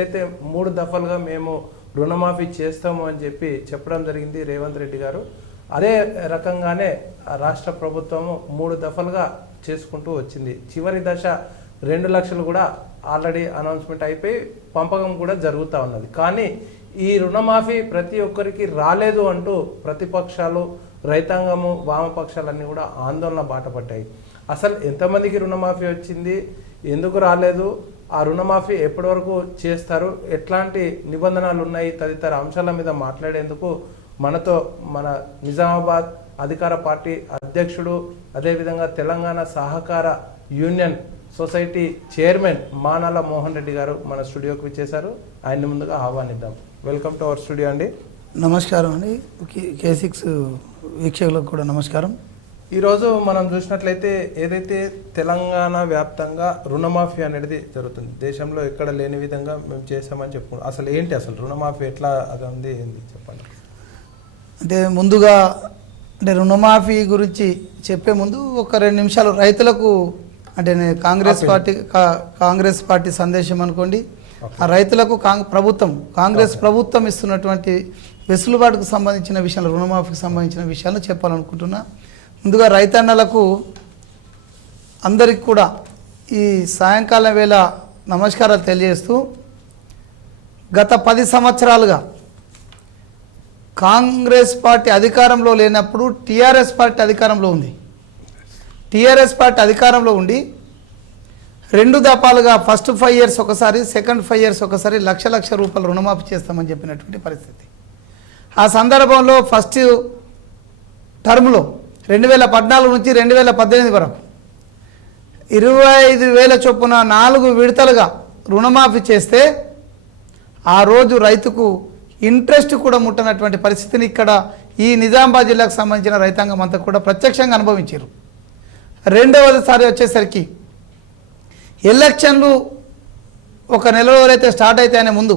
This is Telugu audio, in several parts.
అయితే 3 దఫలుగా మేము రుణమాఫీ చేస్తాము అని చెప్పడం జరిగింది రేవంత్ రెడ్డి గారు. అదే రకంగానే రాష్ట్ర ప్రభుత్వము 3 దఫలుగా చేసుకుంటూ వచ్చింది. చివరి దశ 2 లక్షలు కూడా ఆల్రెడీ అనౌన్స్మెంట్ అయిపోయి పంపకం కూడా జరుగుతూ ఉన్నది. కానీ ఈ రుణమాఫీ ప్రతి ఒక్కరికి రాలేదు అంటూ ప్రతిపక్షాలు, రైతాంగము, వామపక్షాలన్నీ కూడా ఆందోళన బాటపడ్డాయి. అసలు ఎంతమందికి రుణమాఫీ వచ్చింది, ఎందుకు రాలేదు, ఆ రుణమాఫీ ఎప్పటి వరకు చేస్తారు, ఎట్లాంటి నిబంధనలు ఉన్నాయి తదితర అంశాల మీద మాట్లాడేందుకు మనతో మన నిజామాబాద్ అధికార పార్టీ అధ్యక్షుడు, అదేవిధంగా తెలంగాణ సహకార union society chairman Manala Mohan Reddy గారు మన స్టూడియోకి వచ్చేసారు. ఆయన్ని ముందుగా ఆహ్వానిద్దాం. వెల్కమ్ టు అవర్ స్టూడియో అండి. నమస్కారం అండి. K6 వీక్షకులకు కూడా నమస్కారం. ఈరోజు మనం చూసినట్లయితే ఏదైతే తెలంగాణ వ్యాప్తంగా రుణమాఫీ అనేది జరుగుతుంది, దేశంలో ఎక్కడ లేని విధంగా మేము చేసామని చెప్పుకుంటాం. అసలు ఏంటి అసలు రుణమాఫీ ఎట్లా అది ఉంది ఏంది చెప్పండి. అంటే ముందుగా రుణమాఫీ గురించి చెప్పే ముందు ఒక 2 నిమిషాలు రైతులకు, అంటే నేను కాంగ్రెస్ పార్టీ సందేశం అనుకోండి, ఆ రైతులకు కాంగ్రెస్ ప్రభుత్వం ఇస్తున్నటువంటి వెసులుబాటుకు సంబంధించిన విషయాలు, రుణమాఫీకి సంబంధించిన విషయాలను చెప్పాలనుకుంటున్నా. ముందుగా రైతన్నలకు అందరికి కూడా ఈ సాయంకాలం వేళ నమస్కారాలు తెలియజేస్తూ, గత 10 సంవత్సరాలుగా కాంగ్రెస్ పార్టీ అధికారంలో లేనప్పుడు టీఆర్ఎస్ పార్టీ అధికారంలో ఉంది. టీఆర్ఎస్ పార్టీ అధికారంలో ఉండి 2 దఫాలుగా ఫస్ట్ 5 years ఒకసారి, సెకండ్ 5 years ఒకసారి లక్ష రూపాయలు రుణమాఫీ చేస్తామని చెప్పినటువంటి పరిస్థితి. ఆ సందర్భంలో ఫస్ట్ టర్మ్లో 2014 నుంచి 2018 వరకు 25,000 చొప్పున 4 విడతలుగా రుణమాఫీ చేస్తే ఆ రోజు రైతుకు ఇంట్రెస్ట్ కూడా ముట్టనటువంటి పరిస్థితిని ఇక్కడ ఈ నిజామాబాద్ జిల్లాకు సంబంధించిన రైతాంగం అంతా కూడా ప్రత్యక్షంగా అనుభవించారు. రెండవసారి వచ్చేసరికి ఎలక్షన్లు ఒక నెల రోజులైతే స్టార్ట్ అయితేనే ముందు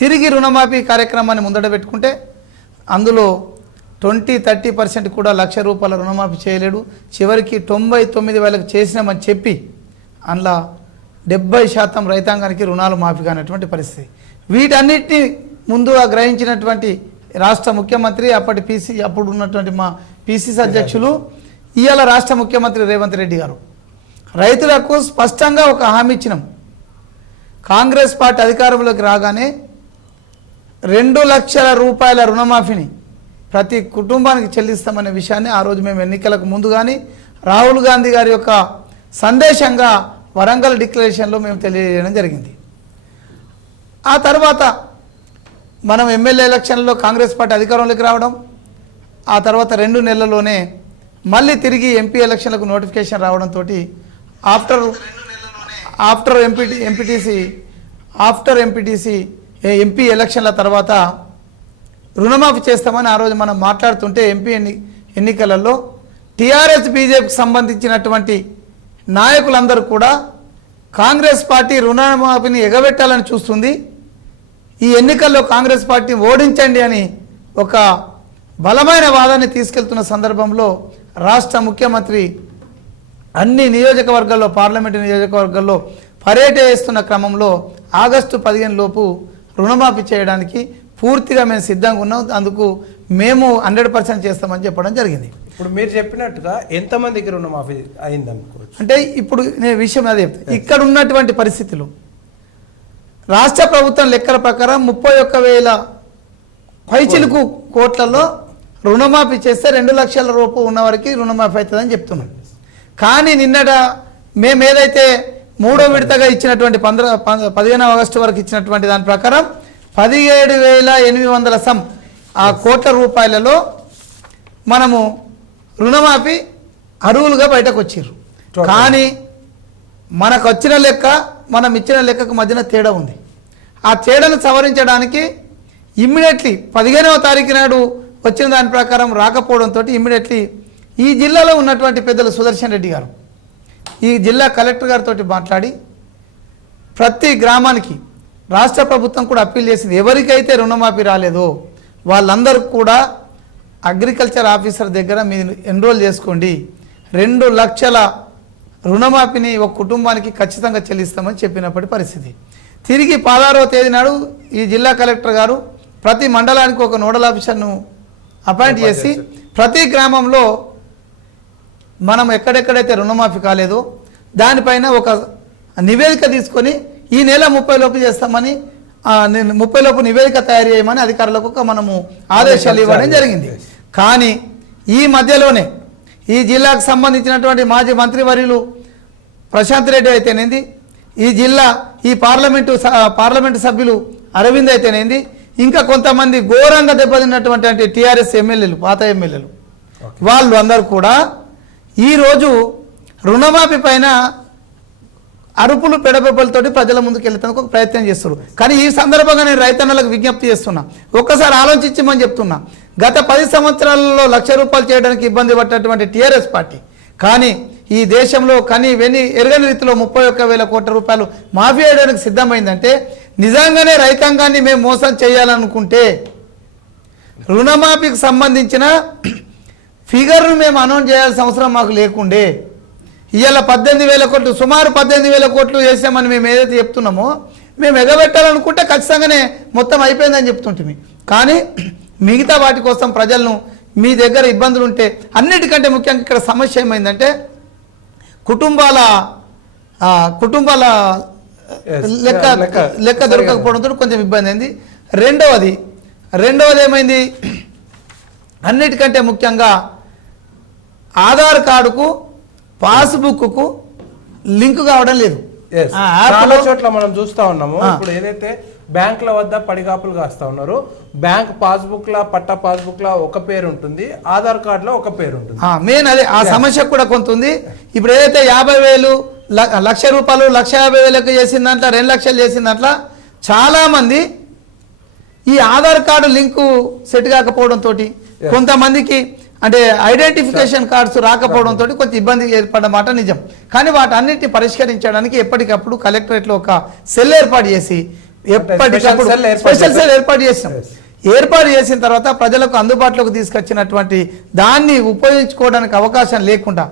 తిరిగి రుణమాఫీ కార్యక్రమాన్ని ముందట పెట్టుకుంటే అందులో 20-30% కూడా ₹1,00,000 రుణమాఫీ చేయలేడు. చివరికి 99,000 చేసినామని చెప్పి అందులో 70% రైతాంగానికి రుణాలు మాఫీ కానటువంటి పరిస్థితి. వీటన్నిటిని ముందుగా గ్రహించినటువంటి రాష్ట్ర ముఖ్యమంత్రి, అప్పుడు ఉన్నటువంటి మా పిసిసి అధ్యక్షులు, ఇవాళ రాష్ట్ర ముఖ్యమంత్రి రేవంత్ రెడ్డి గారు రైతులకు స్పష్టంగా ఒక హామీ ఇచ్చినాం. కాంగ్రెస్ పార్టీ అధికారంలోకి రాగానే 2 లక్షల రూపాయల రుణమాఫీని ప్రతి కుటుంబానికి చెల్లిస్తామనే విషయాన్ని ఆ రోజు మేము ఎన్నికలకు ముందు కానీ రాహుల్ గాంధీ గారి యొక్క సందేశంగా వరంగల్ డిక్లరేషన్లో మేము తెలియజేయడం జరిగింది. ఆ తర్వాత మనం ఎమ్మెల్యే ఎలక్షన్లో కాంగ్రెస్ పార్టీ అధికారంలోకి రావడం, ఆ తర్వాత 2 నెలల్లోనే మళ్ళీ తిరిగి ఎంపీ ఎలక్షన్లకు నోటిఫికేషన్ రావడంతో ఆఫ్టర్ ఎంపీటీసీ ఎంపీ ఎలక్షన్ల తర్వాత రుణమాఫీ చేస్తామని ఆ రోజు మనం మాట్లాడుతుంటే ఎంపీ ఎన్నికలలో టీఆర్ఎస్ బీజేపీకి సంబంధించినటువంటి నాయకులందరూ కూడా కాంగ్రెస్ పార్టీ రుణమాఫీని ఎగబెట్టాలని చూస్తుంది, ఈ ఎన్నికల్లో కాంగ్రెస్ పార్టీ ఓడించండి అని ఒక బలమైన వాదాన్ని తీసుకెళ్తున్న సందర్భంలో రాష్ట్ర ముఖ్యమంత్రి అన్ని నియోజకవర్గాల్లో, పార్లమెంటు నియోజకవర్గాల్లో పర్యటిస్తున్న క్రమంలో ఆగస్టు 15 లోపు రుణమాఫీ చేయడానికి పూర్తిగా మేము సిద్ధంగా ఉన్నాం. అందుకు మేము 100% చేస్తామని చెప్పడం జరిగింది. ఇప్పుడు మీరు చెప్పినట్టుగా ఎంతమందికి రుణమాఫీ అయింది అనుకోవచ్చు? అంటే ఇప్పుడు నేను విషయం అదే చెప్తాను. ఇక్కడ ఉన్నటువంటి పరిస్థితులు రాష్ట్ర ప్రభుత్వం లెక్కల ప్రకారం 31,000 పైచిలుకు కోట్లలో రుణమాఫీ చేస్తే 2 లక్షల రూపాయలు ఉన్న వారికి రుణమాఫీ అవుతుందని చెప్తున్నాం. కానీ నిన్నట మేము ఏదైతే 3వ విడతగా ఇచ్చినటువంటి 15 ఆగస్టు వరకు ఇచ్చినటువంటి దాని ప్రకారం 17,800 ఆ కోట్ల రూపాయలలో మనము రుణమాఫీ అర్హులుగా బయటకు వచ్చారు. కానీ మనకు వచ్చిన లెక్క, మనం ఇచ్చిన లెక్కకు మధ్యన తేడా ఉంది. ఆ తేడాను సవరించడానికి ఇమ్మీడియట్లీ 15వ తారీఖు నాడు వచ్చిన దాని ప్రకారం రాకపోవడంతో ఇమ్మీడియట్లీ ఈ జిల్లాలో ఉన్నటువంటి పెద్దలు సుదర్శన్ రెడ్డి గారు ఈ జిల్లా కలెక్టర్ గారితో మాట్లాడి ప్రతి గ్రామానికి రాష్ట్ర ప్రభుత్వం కూడా అప్పీల్ చేసింది, ఎవరికైతే రుణమాఫీ రాలేదో వాళ్ళందరూ కూడా అగ్రికల్చర్ ఆఫీసర్ దగ్గర మీరు ఎన్రోల్ చేసుకోండి, 2 లక్షల రుణమాఫీని ఒక కుటుంబానికి ఖచ్చితంగా చెల్లిస్తామని చెప్పినప్పటి పరిస్థితి. తిరిగి 16వ తేదీ నాడు ఈ జిల్లా కలెక్టర్ గారు ప్రతి మండలానికి ఒక నోడల్ ఆఫీసర్ను అపాయింట్ చేసి ప్రతి గ్రామంలో మనం ఎక్కడెక్కడైతే రుణమాఫీ కాలేదో దానిపైన ఒక నివేదిక తీసుకొని ఈ నెల 30 లోపు చేస్తామని 30 లోపు నివేదిక తయారు చేయమని అధికారులకు మనము ఆదేశాలు ఇవ్వడం జరిగింది. కానీ ఈ మధ్యలోనే ఈ జిల్లాకు సంబంధించినటువంటి మాజీ మంత్రివర్యులు ప్రశాంత్ రెడ్డి అయితేనేంది, ఈ జిల్లా ఈ పార్లమెంటు సభ్యులు అరవింద్ అయితేనేంది, ఇంకా కొంతమంది ఘోరంగా దెబ్బతిన్నటువంటి టీఆర్ఎస్ ఎమ్మెల్యేలు, పాత ఎమ్మెల్యేలు, వాళ్ళు అందరూ కూడా ఈరోజు రుణమాఫీ పైన అరుపులు పెడబెబ్బలతోటి ప్రజల ముందుకు వెళ్తానికి ఒక ప్రయత్నం చేస్తున్నారు. కానీ ఈ సందర్భంగా నేను రైతన్నలకు విజ్ఞప్తి చేస్తున్నా, ఒక్కసారి ఆలోచించమని చెప్తున్నా. గత 10 సంవత్సరాలలో ₹1,00,000 చేయడానికి ఇబ్బంది పడ్డటువంటి టీఆర్ఎస్ పార్టీ కానీ ఈ దేశంలో ఎరగని రీతిలో 31,000 కోట్ల రూపాయలు మాఫీ చేయడానికి సిద్ధమైందంటే నిజంగానే రైతాంగాన్ని మేము మోసం చేయాలనుకుంటే రుణమాఫీకి సంబంధించిన ఫిగర్ను మేము అనౌన్స్ చేయాల్సిన అవసరం మాకు లేకుండే. ఇవాళ 18,000 కోట్లు, సుమారు 18,000 కోట్లు చేసామని మేము ఏదైతే చెప్తున్నామో మేము ఎగబెట్టాలనుకుంటే ఖచ్చితంగానే మొత్తం అయిపోయిందని చెప్తుంటుంది. కానీ మిగతా వాటి కోసం ప్రజలను మీ దగ్గర ఇబ్బందులు ఉంటే, అన్నిటికంటే ముఖ్యంగా ఇక్కడ సమస్య ఏమైందంటే కుటుంబాల లెక్క దొరకకపోవడంతో కొంచెం ఇబ్బంది అయింది. రెండవది ఏమైంది, అన్నిటికంటే ముఖ్యంగా ఆధార్ కార్డుకు పాస్బుక్కు లింక్ కావడం లేదు. చాలా చోట్ల మనం చూస్తా ఉన్నాము. ఇప్పుడు ఏదైతే బ్యాంకుల వద్ద పడిగాపులు కాస్తా ఉన్నారు, బ్యాంక్ పాస్బుక్ లా పట్టా పాస్బుక్ లా ఒక పేరు ఉంటుంది, ఆధార్ కార్డు లో ఒక పేరు ఉంటుంది. మెయిన్ అదే ఆ సమస్య కూడా కొంత ఉంది. ఇప్పుడు ఏదైతే 50,000 ₹1,00,000 1,50,000 చేసిన దాంట్లో 2 లక్షలు చేసిన దాంట్లో చాలా మంది ఈ ఆధార్ కార్డు లింకు సెట్ కాకపోవడంతో కొంతమందికి అంటే ఐడెంటిఫికేషన్ కార్డ్స్ రాకపోవడంతో కొంచెం ఇబ్బంది ఏర్పడ్డమాట నిజం. కానీ వాటన్నిటిని పరిష్కరించడానికి ఎప్పటికప్పుడు కలెక్టరేట్లో ఒక సెల్ ఏర్పాటు చేసి ఎప్పటికప్పుడు స్పెషల్ సెల్ ఏర్పాటు చేసిన తర్వాత ప్రజలకు అందుబాటులోకి తీసుకొచ్చినటువంటి దాన్ని ఉపయోగించుకోవడానికి అవకాశం లేకుండా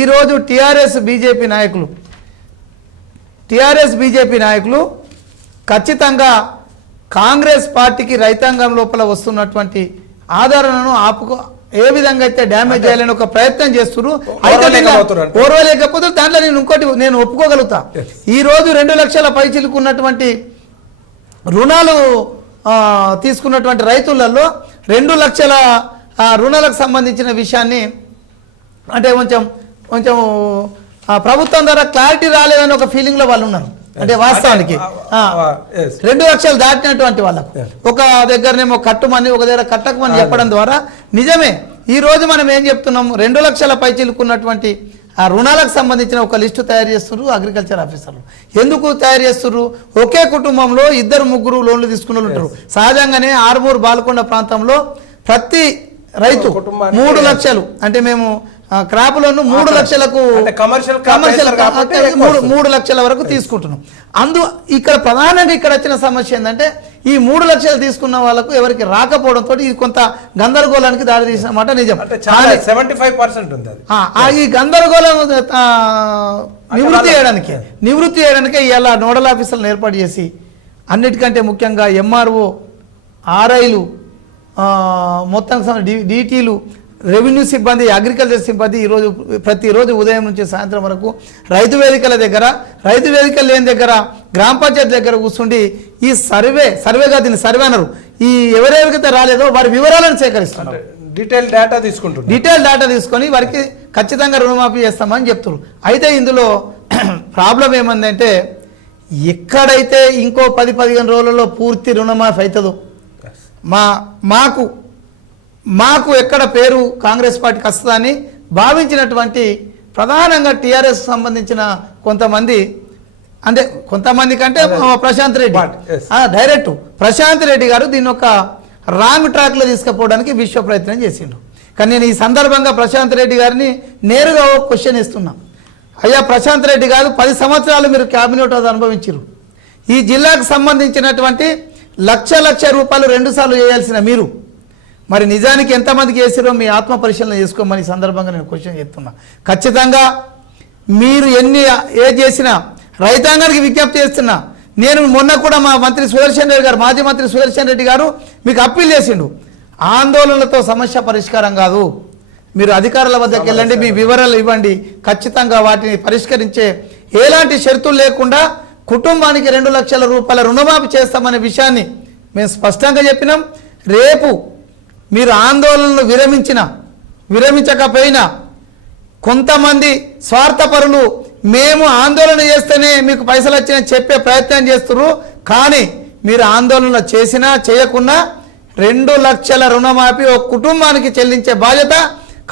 ఈరోజు టీఆర్ఎస్ బీజేపీ నాయకులు ఖచ్చితంగా కాంగ్రెస్ పార్టీకి రైతాంగం లోపల వస్తున్నటువంటి ఆదరణను ఏ విధంగా అయితే డ్యామేజ్ చేయాలని ఒక ప్రయత్నం చేస్తున్నారు. ఓర్వలేకపోతే దాంట్లో నేను ఒప్పుకోగలుగుతా. ఈ రోజు 2 లక్షల పైచిలుకున్నటువంటి రుణాలు తీసుకున్నటువంటి రైతులలో 2 లక్షల రుణాలకు సంబంధించిన విషయాన్ని అంటే కొంచెం ప్రభుత్వం ద్వారా క్లారిటీ రాలేదని ఒక ఫీలింగ్ లో వాళ్ళు ఉన్నారు. అంటే వాస్తవానికి 2 లక్షలు దాటినటువంటి వాళ్ళకు ఒక దగ్గరనేమో కట్టుమని ఒక దగ్గర కట్టకమని చెప్పడం ద్వారా నిజమే ఈ రోజు మనం ఏం చెప్తున్నాం, 2 లక్షల పైచిలుకున్నటువంటి ఆ రుణాలకు సంబంధించిన ఒక లిస్టు తయారు చేస్తున్నారు అగ్రికల్చర్ ఆఫీసర్లు. ఎందుకు తయారు చేస్తున్నారు? ఒకే కుటుంబంలో 2-3 లోన్లు తీసుకున్న వాళ్ళు ఉంటారు. సహజంగానే ఆర్మూర్ బాల్కొండ ప్రాంతంలో ప్రతి రైతు 3 లక్షలు అంటే మేము క్రాప్ లోను 3 లక్షలకు కమర్షియల్ 3 లక్షల వరకు తీసుకుంటున్నాం. ఇక్కడ ప్రధానంగా ఇక్కడ వచ్చిన సమస్య ఏంటంటే ఈ 3 లక్షలు తీసుకున్న వాళ్ళకు ఎవరికి రాకపోవడంతో ఇది కొంత గందరగోళానికి దారి తీసిన మాట నిజం. 75% ఉంది. ఈ గందరగోళం నివృత్తి చేయడానికి ఇలా నోడల్ ఆఫీసర్లను ఏర్పాటు చేసి అన్నిటికంటే ముఖ్యంగా ఎంఆర్ఓ, ఆర్ఐలు, మొత్తం డిటీలు, రెవెన్యూ సిబ్బంది, అగ్రికల్చర్ సిబ్బంది ప్రతిరోజు ఉదయం నుంచి సాయంత్రం వరకు రైతు వేదికలు లేని దగ్గర గ్రామ పంచాయతీ దగ్గర కూర్చుండి ఈ సర్వేగా దీన్ని సర్వే అన్నారు, ఈ ఎవరెవరికైతే రాలేదో వారి వివరాలను సేకరిస్తున్నారు. డీటెయిల్ డేటా తీసుకొని వారికి ఖచ్చితంగా రుణమాఫీ చేస్తామని చెప్తున్నారు. అయితే ఇందులో ప్రాబ్లం ఏమందంటే ఎక్కడైతే ఇంకో 10-15 రోజులలో పూర్తి రుణమాఫీ అవుతుందో మాకు ఎక్కడ పేరు కాంగ్రెస్ పార్టీకి వస్తుందని భావించినటువంటి ప్రధానంగా టీఆర్ఎస్ సంబంధించిన కొంతమంది, అంటే కొంతమంది కంటే ప్రశాంత్ రెడ్డి డైరెక్ట్ ప్రశాంత్ రెడ్డి గారు దీన్ని ఒక రాంగ్ ట్రాక్లో తీసుకుపోవడానికి విశ్వ ప్రయత్నం చేసిండు. కానీ నేను ఈ సందర్భంగా ప్రశాంత్ రెడ్డి గారిని నేరుగా ఒక క్వశ్చన్ ఇస్తున్నా. అయ్యా ప్రశాంత్ రెడ్డి గారు 10 సంవత్సరాలు మీరు క్యాబినెట్ హోదా అనుభవించారు. ఈ జిల్లాకు సంబంధించినటువంటి లక్ష రూపాయలు 2 సార్లు చేయాల్సిన మీరు మరి నిజానికి ఎంతమందికి చేసిరో మీ ఆత్మ పరిశీలన చేసుకోమని సందర్భంగా నేను క్వశ్చన్ చెప్తున్నా. ఖచ్చితంగా మీరు ఏ చేసినా రైతాంగానికి విజ్ఞప్తి చేస్తున్నా, నేను మొన్న కూడా మా మంత్రి సుదర్శన్ రెడ్డి గారు, మాజీ మంత్రి సుదర్శన్ రెడ్డి గారు మీకు అప్పీల్ చేసిండు, ఆందోళనలతో సమస్య పరిష్కారం కాదు, మీరు అధికారుల వద్దకు వెళ్ళండి, మీ వివరాలు ఇవ్వండి, ఖచ్చితంగా వాటిని పరిష్కరించే ఎలాంటి షరతులు లేకుండా కుటుంబానికి 2 లక్షల రూపాయల రుణమాఫీ చేస్తామనే విషయాన్ని మేము స్పష్టంగా చెప్పినాం. రేపు మీరు ఆందోళనలు విరమించకపోయినా కొంతమంది స్వార్థపరులు మేము ఆందోళన చేస్తేనే మీకు పైసలు వచ్చినాయని చెప్పే ప్రయత్నం చేస్తున్నారు. కానీ మీరు ఆందోళన చేసినా చేయకున్నా 2 లక్షల రుణమాఫీ ఒక కుటుంబానికి చెల్లించే బాధ్యత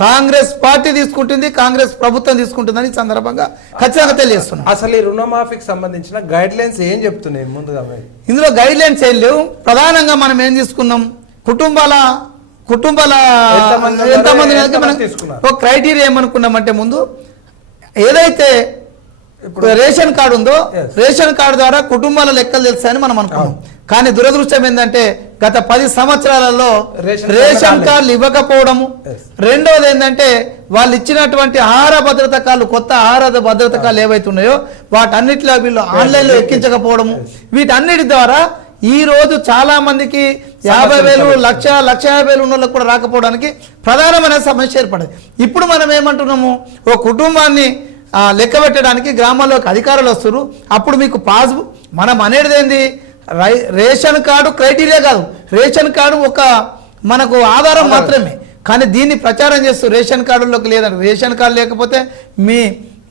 కాంగ్రెస్ పార్టీ తీసుకుంటుంది, కాంగ్రెస్ ప్రభుత్వం తీసుకుంటుందని సందర్భంగా ఖచ్చితంగా తెలియజేస్తున్నాం. అసలు ఈ రుణమాఫీకి సంబంధించిన గైడ్ లైన్స్ ఏం చెప్తున్నాయి ముందుగా? ఇందులో గైడ్ లైన్స్ ఏం లేవు. ప్రధానంగా మనం ఏం తీసుకున్నాం, కుటుంబాల ఎంతమంది ఒక క్రైటీరియా ఏమనుకున్నామంటే, ముందు ఏదైతే రేషన్ కార్డు ఉందో రేషన్ కార్డు ద్వారా కుటుంబాల లెక్కలు తెలుస్తాయని మనం అనుకున్నాం. కానీ దురదృష్టం ఏంటంటే గత 10 సంవత్సరాలలో రేషన్ కార్డులు ఇవ్వకపోవడము, రెండోది ఏంటంటే వాళ్ళు ఇచ్చినటువంటి ఆహార భద్రత కార్డులు, కొత్త ఆహార భద్రత కార్డులు ఏవైతే ఉన్నాయో వాటన్నిటిలో వీళ్ళు ఆన్లైన్లో ఎక్కించకపోవడము, వీటన్నిటి ద్వారా ఈ రోజు చాలా మందికి 50,000, 1,50,000 ఉన్న వాళ్ళకి కూడా రాకపోవడానికి ప్రధానమైన సమస్య ఏర్పడింది. ఇప్పుడు మనం ఏమంటున్నాము, ఓ కుటుంబాన్ని లెక్క పెట్టడానికి గ్రామాల్లోకి అధికారులు వస్తారు. అప్పుడు మీకు పాస్బుక్, మనం అనేది ఏంది, రేషన్ కార్డు క్రైటీరియా కాదు, రేషన్ కార్డు ఒక మనకు ఆధారం మాత్రమే. కానీ దీన్ని ప్రచారం చేస్తూ రేషన్ కార్డుల్లోకి లేదంటే, రేషన్ కార్డు లేకపోతే మీ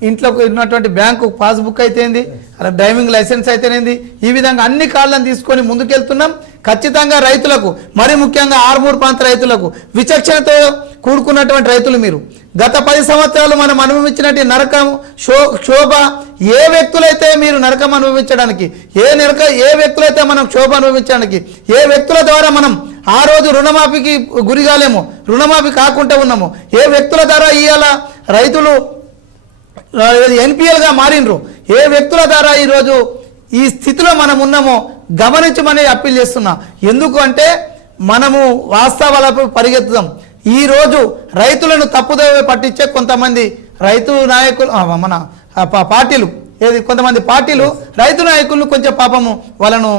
ఇంట్లో ఉన్నటువంటి బ్యాంకు పాస్బుక్ అయితేంది, అలా డ్రైవింగ్ లైసెన్స్ అయితేనేది, ఈ విధంగా అన్ని కార్డులను తీసుకొని ముందుకెళ్తున్నాం. ఖచ్చితంగా రైతులకు, మరి ముఖ్యంగా ఆర్మూర్ ప్రాంత రైతులకు, విచక్షణతో కూడుకున్నటువంటి రైతులు, మీరు గత 10 సంవత్సరాలు మనం అనుభవించినట్టు నరకం శోభ, ఏ వ్యక్తులైతే మీరు నరకం అనుభవించడానికి, ఏ వ్యక్తులైతే మనం శోభ అనుభవించడానికి, ఏ వ్యక్తుల ద్వారా మనం ఆ రోజు రుణమాఫీకి గురిగాలేమో, రుణమాఫీ కాకుండా ఉన్నామో, ఏ వ్యక్తుల ద్వారా ఇవాళ రైతులు ఎన్పిఎల్గా మారినరు, ఏ వ్యక్తుల ద్వారా ఈరోజు ఈ స్థితిలో మనం ఉన్నామో గమనించమని అప్పీల్ చేస్తున్నా. ఎందుకు అంటే మనము వాస్తవాలకు పరిగెత్తుదాం. ఈరోజు రైతులను తప్పుదోవ పట్టించే కొంతమంది రైతు నాయకులు, మన పార్టీలు, కొంతమంది పార్టీలు రైతు నాయకులను కొంచెం పాపము వాళ్ళను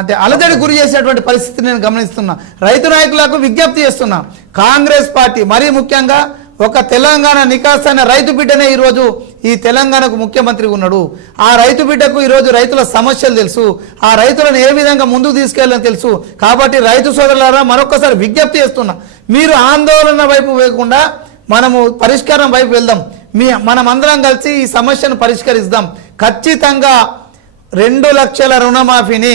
అంటే అలజడి గురి చేసేటువంటి పరిస్థితిని నేను గమనిస్తున్నా. రైతు నాయకులకు విజ్ఞప్తి చేస్తున్నా, కాంగ్రెస్ పార్టీ మరీ ముఖ్యంగా ఒక తెలంగాణ నికాసైన రైతు బిడ్డనే ఈరోజు ఈ తెలంగాణకు ముఖ్యమంత్రి ఉన్నాడు. ఆ రైతు బిడ్డకు ఈరోజు రైతుల సమస్యలు తెలుసు, ఆ రైతులను ఏ విధంగా ముందుకు తీసుకెళ్ళాలని తెలుసు. కాబట్టి రైతు సోదరులారా మరొకసారి విజ్ఞప్తి చేస్తున్నా, మీరు ఆందోళన వైపు వేయకుండా మనము పరిష్కారం వైపు వెళ్దాం. మనం అందరం కలిసి ఈ సమస్యను పరిష్కరిద్దాం. ఖచ్చితంగా 2 లక్షల రుణమాఫీని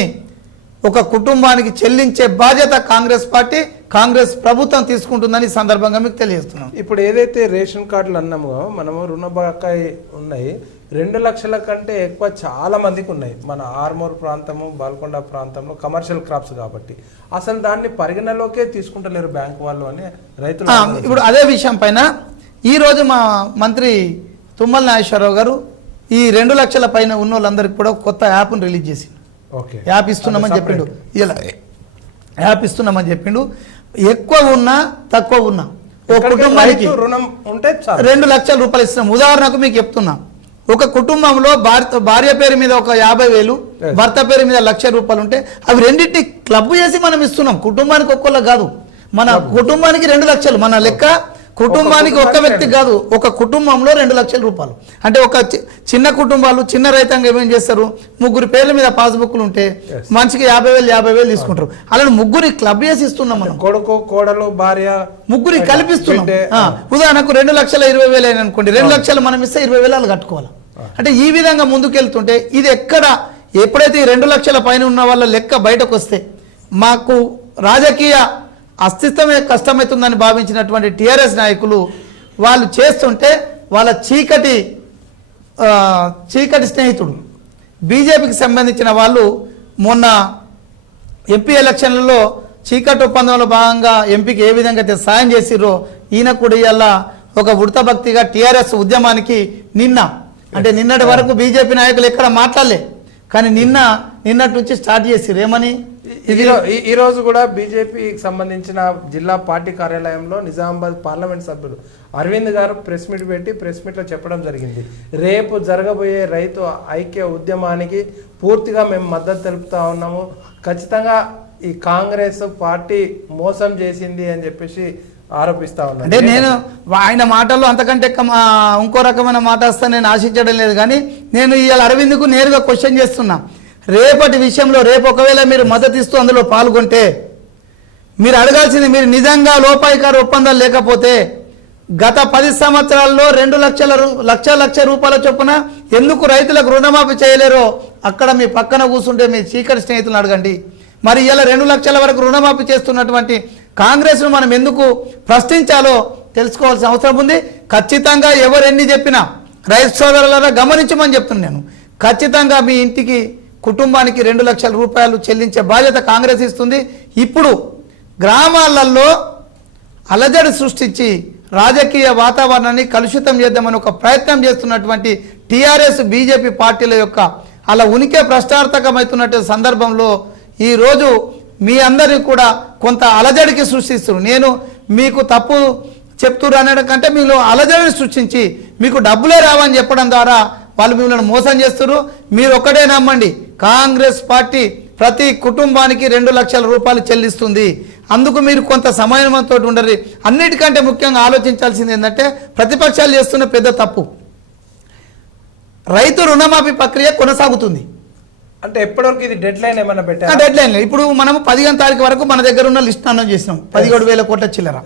ఒక కుటుంబానికి చెల్లించే బాధ్యత కాంగ్రెస్ పార్టీ, కాంగ్రెస్ ప్రభుత్వం తీసుకుంటుందని సందర్భంగా మీకు తెలియజేస్తున్నాం. ఇప్పుడు ఏదైతే రేషన్ కార్డులు అన్నామో మనము రుణ బకాయి ఉన్నాయి, 2 లక్షల కంటే ఎక్కువ చాలా మందికి ఉన్నాయి. మన ఆర్మూర్ ప్రాంతము, బాల్కొండ ప్రాంతంలో కమర్షియల్ క్రాప్స్ కాబట్టి అసలు దాన్ని పరిగణలోకే తీసుకుంటలేరు బ్యాంకు వాళ్ళు అని రైతులు. ఇప్పుడు అదే విషయం పైన ఈరోజు మా మంత్రి తుమ్మల నాగేశ్వరరావు గారు ఈ 2 లక్షల పైన ఉన్న వాళ్ళందరికీ కూడా కొత్త యాప్ను రిలీజ్ చేసిండు. యాప్ ఇస్తున్నామని చెప్పిండు, ఇలా యాప్ ఇస్తున్నామని చెప్పిండు. ఎక్కువ ఉన్నా తక్కువ ఉన్నా ఒక కుటుంబానికి రుణం ఉంటే 2 లక్షల రూపాయలు ఇస్తున్నాం. ఉదాహరణకు మీకు చెప్తున్నా, ఒక కుటుంబంలో భార్య పేరు మీద ఒక 50,000, భర్త పేరు మీద 1,00,000 రూపాయలు ఉంటే అవి రెండింటిని క్లబ్ చేసి మనం ఇస్తున్నాం. కుటుంబానికి ఒక్కళ్ళ కాదు, మన కుటుంబానికి 2 లక్షలు. మన లెక్క కుటుంబానికి ఒక్క వ్యక్తి కాదు, ఒక కుటుంబంలో 2 లక్షల రూపాయలు. అంటే ఒక చిన్న కుటుంబాలు, చిన్న రైతాంగం ఏమేం చేస్తారు, 3 పేర్ల మీద పాస్బుక్లు ఉంటే మనిషికి 50,000 తీసుకుంటారు. అలా 3 క్లబ్ చేసి ఇస్తున్నాం. మనం కొడుకు, కోడలు, భార్య 3 కల్పిస్తున్నాం. ఉదాహరణకు 2,20,000 అయిన అనుకోండి, 2 లక్షలు మనం ఇస్తే 20,000 వాళ్ళు కట్టుకోవాలి. అంటే ఈ విధంగా ముందుకెళ్తుంటే ఇది ఎప్పుడైతే 2 లక్షల పైన ఉన్న వాళ్ళ లెక్క బయటకు వస్తే మాకు రాజకీయ అస్తిత్వమే కష్టమవుతుందని భావించినటువంటి టీఆర్ఎస్ నాయకులు వాళ్ళు చేస్తుంటే వాళ్ళ చీకటి స్నేహితుడు బీజేపీకి సంబంధించిన వాళ్ళు మొన్న ఎంపీ ఎలక్షన్లలో చీకటి ఒప్పందంలో భాగంగా ఎంపీకి ఏ విధంగా అయితే సాయం చేసిరో ఈయన కూడా ఇలా ఒక ఉడత భక్తిగా టీఆర్ఎస్ ఉద్యమానికి నిన్నటి వరకు బీజేపీ నాయకులు ఎక్కడ మాట్లాడలే, కానీ నిన్నటి నుంచి స్టార్ట్ చేసిరు. ఏమని ఈ రోజు కూడా బీజేపీకి సంబంధించిన జిల్లా పార్టీ కార్యాలయంలో నిజామాబాద్ పార్లమెంట్ సభ్యులు అరవింద్ గారు ప్రెస్ మీట్ పెట్టి ప్రెస్ మీట్లో చెప్పడం జరిగింది. రేపు జరగబోయే రైతు ఐక్య ఉద్యమానికి పూర్తిగా మేము మద్దతు తెలుపుతా ఉన్నాము. ఖచ్చితంగా ఈ కాంగ్రెస్ పార్టీ మోసం చేసింది అని చెప్పేసి ఆరోపిస్తా ఉన్నారు. అంటే నేను ఆయన మాటల్లో అంతకంటే ఇంకో రకమైన మాట వస్తా నేను ఆశించడం లేదు, కానీ నేను ఇవాళ అరవింద్కు నేరుగా క్వశ్చన్ చేస్తున్నా. రేపటి విషయంలో రేపు ఒకవేళ మీరు మద్దతు ఇస్తూ అందులో పాల్గొంటే మీరు అడగాల్సింది, మీరు నిజంగా లోపాయికారు ఒప్పందాలు లేకపోతే గత 10 సంవత్సరాల్లో 2 లక్షల రూపాయల చొప్పున ఎందుకు రైతులకు రుణమాఫీ చేయలేరో అక్కడ మీ పక్కన కూర్చుంటే మీ చీకటి స్నేహితులను అడగండి. మరి ఇలా 2 లక్షల వరకు రుణమాఫీ చేస్తున్నటువంటి కాంగ్రెస్ను మనం ఎందుకు ప్రశ్నించాలో తెలుసుకోవాల్సిన అవసరం ఉంది. ఖచ్చితంగా ఎవరు ఎన్ని చెప్పినా రైతు సోదరులారా గమనించమని చెప్తున్నాను నేను. ఖచ్చితంగా మీ ఇంటికి కుటుంబానికి 2 లక్షల రూపాయలు చెల్లించే బాధ్యత కాంగ్రెస్ ఇస్తుంది. ఇప్పుడు గ్రామాలలో అలజడి సృష్టించి రాజకీయ వాతావరణాన్ని కలుషితం చేద్దామని ఒక ప్రయత్నం చేస్తున్నటువంటి టీఆర్ఎస్ బీజేపీ పార్టీల యొక్క అలా ఉనికి ప్రశ్నార్థకమవుతున్నటువంటి సందర్భంలో ఈరోజు మీ అందరికీ కూడా కొంత అలజడికి సృష్టిస్తున్నారు. నేను మీకు తప్పు చెప్తున్నారు అనడం కంటే మీలో అలజడిని సృష్టించి మీకు డబ్బులే రావని చెప్పడం ద్వారా వాళ్ళు మిమ్మల్ని మోసం చేస్తున్నారు. మీరు ఒక్కటే నమ్మండి, కాంగ్రెస్ పార్టీ ప్రతి కుటుంబానికి 2 లక్షల రూపాయలు చెల్లిస్తుంది. అందుకు మీరు కొంత సమయంతో ఉండరు. అన్నిటికంటే ముఖ్యంగా ఆలోచించాల్సింది ఏంటంటే ప్రతిపక్షాలు చేస్తున్న పెద్ద తప్పు, రైతు రుణమాఫీ ప్రక్రియ కొనసాగుతుంది. అంటే ఎప్పటివరకు ఇది డెడ్ లైన్ ఏమైనా పెట్టారు? డెడ్ లైన్ ఇప్పుడు మనము 15 తారీఖు వరకు మన దగ్గర ఉన్న లిస్ట్ అనౌన్స్ చేసినాం. 17,000 కోట్ల చిల్లర,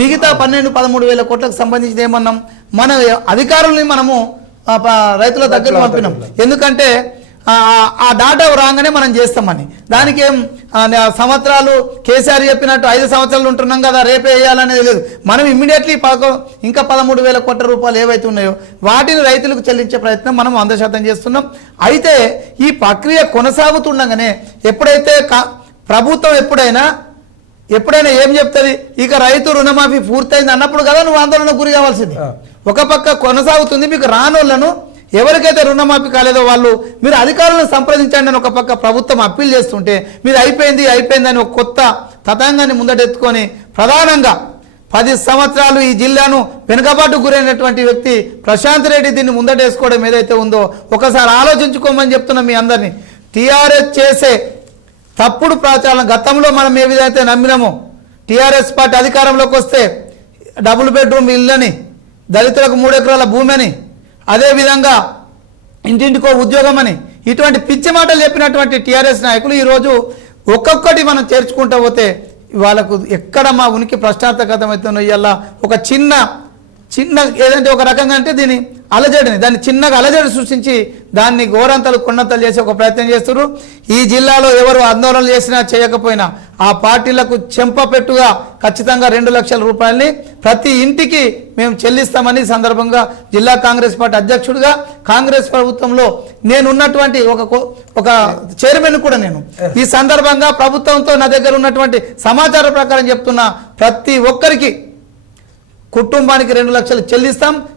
మిగతా 12-13,000 కోట్లకు సంబంధించి ఏమన్నాం, మన అధికారుల్ని మనము రైతుల దగ్గర పంపినాం. ఎందుకంటే ఆ డాటా రాగానే మనం చేస్తామని. దానికి ఏం సంవత్సరాలు కేసీఆర్ చెప్పినట్టు 5 సంవత్సరాలు ఉంటున్నాం కదా రేపే వేయాలనేది లేదు. మనం ఇమ్మీడియట్లీ ఇంకా 13,000 కోట్ల రూపాయలు ఏవైతే ఉన్నాయో వాటిని రైతులకు చెల్లించే ప్రయత్నం మనం 100% చేస్తున్నాం. అయితే ఈ ప్రక్రియ కొనసాగుతుండగానే ఎప్పుడైతే ప్రభుత్వం ఎప్పుడైనా ఏం చెప్తుంది, ఇక రైతు రుణమాఫీ పూర్తయింది అన్నప్పుడు కదా నువ్వు ఆందోళన గురి కావాల్సింది. ఒక పక్క కొనసాగుతుంది, మీకు రానోళ్లను ఎవరికైతే రుణమాఫీ కాలేదో వాళ్ళు మీరు అధికారులను సంప్రదించండి అని ఒక పక్క ప్రభుత్వం అప్పీల్ చేస్తుంటే మీరు అయిపోయింది అని ఒక కొత్త తతంగాన్ని ముందటెత్తుకొని ప్రధానంగా 10 సంవత్సరాలు ఈ జిల్లాను వెనుకబాటు గురైనటువంటి వ్యక్తి ప్రశాంత్ రెడ్డి దీన్ని ముందటేసుకోవడం ఏదైతే ఉందో ఒకసారి ఆలోచించుకోమని చెప్తున్నా మీ అందరినీ. టీఆర్ఎస్ చేసే తప్పుడు ప్రచారం గతంలో మనం ఏ విధంగా నమ్మినామో, టీఆర్ఎస్ పార్టీ అధికారంలోకి వస్తే డబుల్ బెడ్రూమ్ ఇల్లని, దళితులకు 3 ఎకరాల భూమి అని, అదేవిధంగా ఇంటింటికో ఉద్యోగం అని ఇటువంటి పిచ్చి మాటలు చెప్పినటువంటి టీఆర్ఎస్ నాయకులు ఈరోజు ఒక్కొక్కటి మనం చేర్చుకుంటూ పోతే వాళ్ళకు ఎక్కడ మా ఉనికి ప్రశ్నార్థకతం అవుతుందో ఇలా ఒక చిన్న ఏదంటే ఒక రకంగా అంటే దాన్ని చిన్నగా అలజడి సృష్టించి దాన్ని ఘోరంతలు కొండంతలు చేసి ఒక ప్రయత్నం చేస్తున్నారు. ఈ జిల్లాలో ఎవరు ఆందోళనలు చేసినా చేయకపోయినా ఆ పార్టీలకు చెంపపెట్టుగా ఖచ్చితంగా 2 లక్షల రూపాయలని ప్రతి ఇంటికి మేము చెల్లిస్తామని సందర్భంగా జిల్లా కాంగ్రెస్ పార్టీ అధ్యక్షుడిగా కాంగ్రెస్ ప్రభుత్వంలో నేను ఉన్నటువంటి ఒక చైర్మన్ కూడా నేను ఈ సందర్భంగా ప్రభుత్వంతో నా దగ్గర ఉన్నటువంటి సమాచారం ప్రకారం చెప్తున్నా, ప్రతి ఒక్కరికి కుటుంబానికి 2 లక్షలు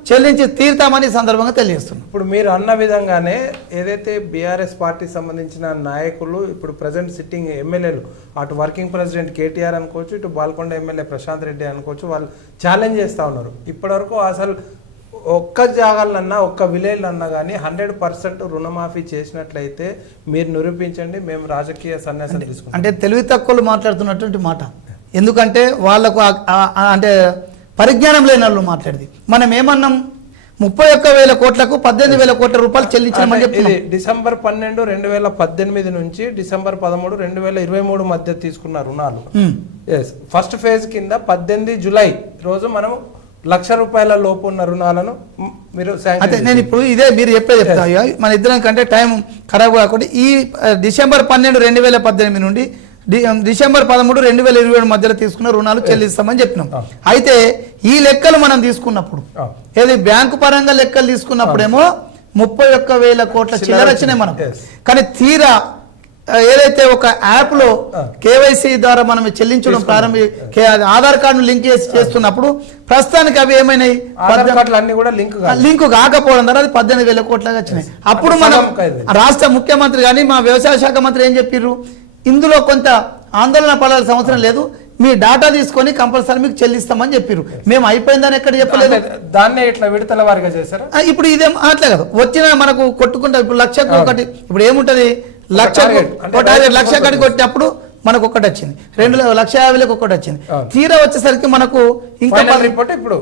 చెల్లించి తీరుతామని సందర్భంగా తెలియజేస్తున్నాం. ఇప్పుడు మీరు అన్న విధంగానే ఏదైతే బీఆర్ఎస్ పార్టీ సంబంధించిన నాయకులు ఇప్పుడు ప్రజెంట్ సిట్టింగ్ ఎమ్మెల్యేలు అటు వర్కింగ్ ప్రెసిడెంట్ కేటీఆర్ అనుకోవచ్చు, ఇటు బాల్కొండ ఎమ్మెల్యే ప్రశాంత్ రెడ్డి అనుకోవచ్చు, వాళ్ళు ఛాలెంజ్ చేస్తూ ఉన్నారు. ఇప్పటివరకు అసలు ఒక్క జాగాలన్నా ఒక్క విలేజ్ అన్నా కానీ 100% రుణమాఫీ చేసినట్లయితే మీరు నిరూపించండి, మేము రాజకీయ సన్యాసం తీసుకుంటాం. అంటే తెలివి తక్కువలు మాట్లాడుతున్నటువంటి మాట. ఎందుకంటే వాళ్ళకు అంటే పరిజ్ఞానం లేని వాళ్ళు మాట్లాడింది. మనం ఏమన్నాం, 31,000 కోట్లకు 18,000 కోట్ల రూపాయలు చెల్లించామని చెప్తున్నాం. డిసెంబర్ 12, 2018 నుంచి డిసెంబర్ 13, 2023 మధ్య తీసుకున్న రుణాలు. ఫస్ట్ ఫేజ్ కింద 18 జూలై రోజు మనం 1 లక్ష రూపాయల లోపు ఉన్న రుణాలను మీరు అదే నేను ఇప్పుడు ఇదే మీరు చెప్తా మన ఇద్దరం కంటే టైం ఖరాబ్ కాకుండా ఈ డిసెంబర్ 12, 2018 నుండి డిసెంబర్ 13, 2027 మధ్యలో తీసుకున్న రుణాలు చెల్లిస్తామని చెప్పినాం. అయితే ఈ లెక్కలు మనం తీసుకున్నప్పుడు ఏది బ్యాంకు పరంగా లెక్కలు తీసుకున్నప్పుడేమో 31,000 కోట్ల చిల్లర వచ్చినాయి మనం. కానీ తీరా ఏదైతే ఒక యాప్ లో కేవైసీ ద్వారా మనం చెల్లించడం ఆధార్ కార్డును లింక్ చేస్తున్నప్పుడు ప్రస్తుతానికి అవి ఏమైనాయి, లింక్ కాకపోవడం ద్వారా అది 18,000 కోట్లగా వచ్చినాయి. అప్పుడు మనం రాష్ట్ర ముఖ్యమంత్రి కానీ మా వ్యవసాయ శాఖ మంత్రి ఏం చెప్పారు, ఇందులో కొంత ఆందోళన పడాల్సిన అవసరం లేదు, మీ డాటా తీసుకొని కంపల్సరీ మీకు చెల్లిస్తామని చెప్పారు. మేము అయిపోయిందని ఎక్కడ చెప్పలేదు. దాన్నే ఇట్లా విడతల వారిగా చేశారు. ఇప్పుడు ఇదేం అట్లే కదా, వచ్చిన మనకు కొట్టుకుంటా ఇప్పుడు లక్షకు ఒకటి, ఇప్పుడు ఏముంటది లక్ష కడి కొట్టినప్పుడు మనకు ఒకటి వచ్చింది, 2,50,000 ఒకటి వచ్చింది. తీరా వచ్చేసరికి మనకు ఇంకా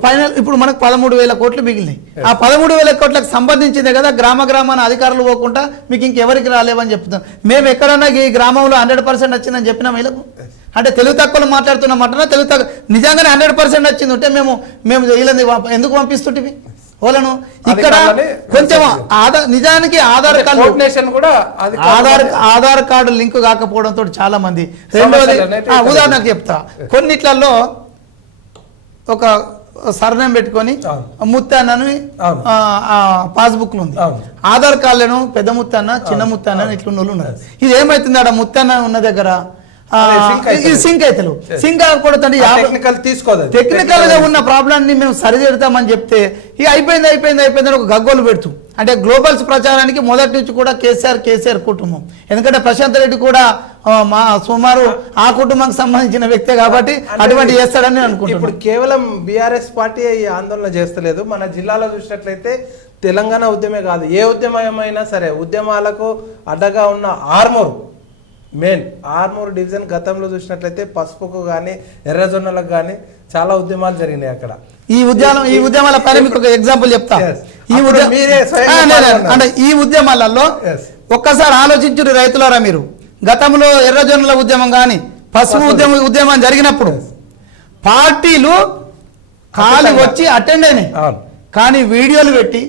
ఫైనల్ ఇప్పుడు మనకు 13,000 కోట్లు మిగిలినాయి. ఆ 13,000 కోట్లకు సంబంధించిందే కదా గ్రామాన అధికారులు పోకుండా మీకు ఇంకెవరికి రాలేవని చెప్తున్నాం. మేము ఎక్కడన్నా ఈ గ్రామంలో 100% వచ్చిందని చెప్పినా వీళ్ళకు, అంటే తెలుగు తక్కువలో మాట్లాడుతున్నమాట, తెలుగు తక్కువ నిజంగానే 100% వచ్చింది ఉంటే మేము వీళ్ళని ఎందుకు పంపిస్తుంటే వాళ్ళను ఇక్కడ కొంచెం నిజానికి ఆధార్ కార్డు లింక్ కాకపోవడంతో చాలా మంది. రెండోది ఉదాహరణకు చెప్తా, కొన్నిట్లలో ఒక సర్నేమ్ పెట్టుకొని ముత్తానని పాస్బుక్లు ఉంది, ఆధార్ కార్డులను పెద్ద ముత్తాన చిన్న ముత్తాన ఇట్లున్న వాళ్ళు ఉన్నారు. ఇది ఏమైతుంది ఆడ ముత్తాన ఉన్న దగ్గర సింక్ అయితే సింక్ కాకపోతే టెక్నికల్ గా ఉన్న ప్రాబ్లమ్ మేము సరిదిద్దామని చెప్తే ఇక అయిపోయింది ఒక గగ్గోలు పెడుతూ, అంటే గ్లోబల్స్ ప్రచారానికి మొదటి నుంచి కూడా కేసీఆర్ కుటుంబం. ఎందుకంటే ప్రశాంత్ రెడ్డి కూడా మా సుమారు ఆ కుటుంబానికి సంబంధించిన వ్యక్తే కాబట్టి అటువంటి చేస్తాడని అనుకుంటున్నాను. ఇప్పుడు కేవలం బీఆర్ఎస్ పార్టీ ఆందోళన చేస్తలేదు. మన జిల్లాలో చూసినట్లయితే తెలంగాణ ఉద్యమే కాదు, ఏ ఉద్యమమైనా సరే ఉద్యమాలకు అడ్డగా ఉన్న ఆర్మూర్ డివిజన్ గతంలో చూసినట్లయితే పసుపుకు కానీ ఎర్రజొన్నలకు కానీ చాలా ఉద్యమాలు జరిగినాయి అక్కడ. ఈ ఉద్యమాల పైన మీకు ఒక ఎగ్జాంపుల్ చెప్తా. అంటే ఈ ఉద్యమాలలో ఒక్కసారి ఆలోచించుడు రైతులారా, మీరు గతంలో ఎర్రజొన్నల ఉద్యమం కానీ పసుపు ఉద్యమం జరిగినప్పుడు పార్టీలు ఖాళీ వచ్చి అటెండ్ అయినాయి, కానీ వీడియోలు పెట్టి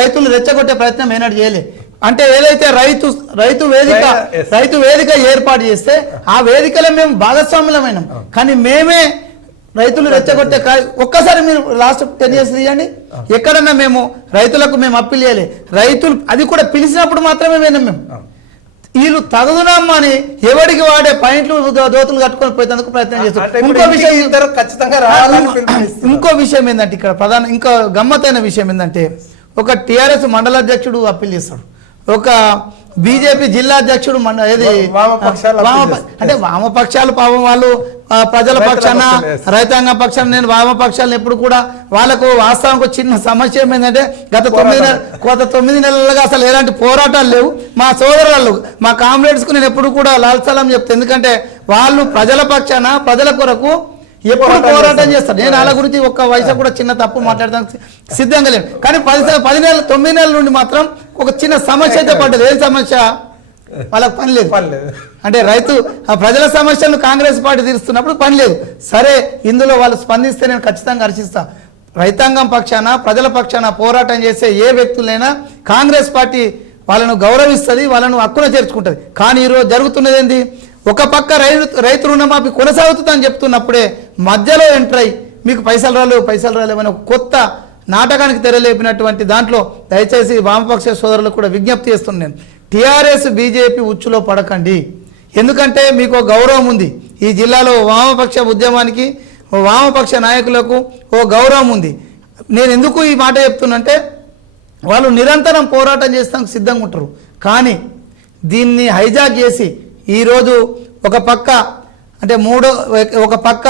రైతులు రెచ్చగొట్టే ప్రయత్నం ఏనాడు చేయలే. అంటే ఏదైతే రైతు వేదిక ఏర్పాటు చేస్తే ఆ వేదికలో మేము భాగస్వాములమైనాం, కానీ మేమే రైతులు రెచ్చగొట్టే ఒక్కసారి మీరు లాస్ట్ 10 years తీయండి, ఎక్కడన్నా మేము రైతులకు మేము అప్పీల్ చేయాలి. రైతులు అది కూడా పిలిచినప్పుడు మాత్రమే విన్నాం మేము. వీళ్ళు తగదునమ్మా అని ఎవరికి వాడే పాయింట్లు దోతులు కట్టుకొని పోయేందుకు ప్రయత్నం చేస్తారు. ఇంకో విషయం ఏంటంటే ఇక్కడ ఇంకా గమ్మత్తైన విషయం ఏంటంటే, ఒక టిఆర్ఎస్ మండల అధ్యక్షుడు అప్పీల్ చేస్తాడు, ఒక బీజేపీ జిల్లా అధ్యక్షుడు అంటే వామపక్షాలు పాపం వాళ్ళు ప్రజల పక్షాన రైతాంగ పక్షాన, నేను వామపక్షాలను ఎప్పుడు కూడా వాళ్ళకు వాస్తవానికి చిన్న సమస్య ఏమైందంటే గత 9 నెలలుగా అసలు ఎలాంటి పోరాటాలు లేవు. మా సోదరులు మా కామ్రేడ్స్కు నేను ఎప్పుడు కూడా లాల్ సలాం చెప్తాను, ఎందుకంటే వాళ్ళు ప్రజల పక్షాన ప్రజల కొరకు ఎప్పుడు పోరాటం చేస్తారు. నేను వాళ్ళ గురించి ఒక్క వయసు కూడా చిన్న తప్పు మాట్లాడడానికి సిద్ధంగా లేను, కానీ 9 నెలల నుండి మాత్రం ఒక చిన్న సమస్య అయితే పడ్డది. ఏ సమస్య? వాళ్ళకి పని లేదు. అంటే ప్రజల సమస్యలను కాంగ్రెస్ పార్టీ తీరుస్తున్నప్పుడు పని లేదు. సరే, ఇందులో వాళ్ళు స్పందిస్తే నేను ఖచ్చితంగా హర్షిస్తా. రైతాంగం పక్షాన ప్రజల పక్షాన పోరాటం చేసే ఏ వ్యక్తులైనా కాంగ్రెస్ పార్టీ వాళ్ళను గౌరవిస్తుంది, వాళ్ళను హక్కున చేర్చుకుంటుంది. కానీ ఈరోజు జరుగుతున్నది ఏంది? ఒక పక్క రైతు రుణమాఫీ కొనసాగుతుందని చెప్తున్నప్పుడే మధ్యలో ఎంటర్ అయ్యి మీకు పైసలు రాలేవని ఒక కొత్త నాటకానికి తెరలేపినటువంటి దాంట్లో దయచేసి వామపక్ష సోదరులకు కూడా విజ్ఞప్తి చేస్తున్నాను, టీఆర్ఎస్ బీజేపీ ఉచ్చులో పడకండి. ఎందుకంటే మీకు గౌరవం ఉంది ఈ జిల్లాలో, వామపక్ష ఉద్యమానికి వామపక్ష నాయకులకు ఓ గౌరవం ఉంది. నేను ఎందుకు ఈ మాట చెప్తున్నంటే, వాళ్ళు నిరంతరం పోరాటం చేస్తానికి సిద్ధంగా ఉంటారు, కానీ దీన్ని హైజాక్ చేసి ఈరోజు ఒక పక్క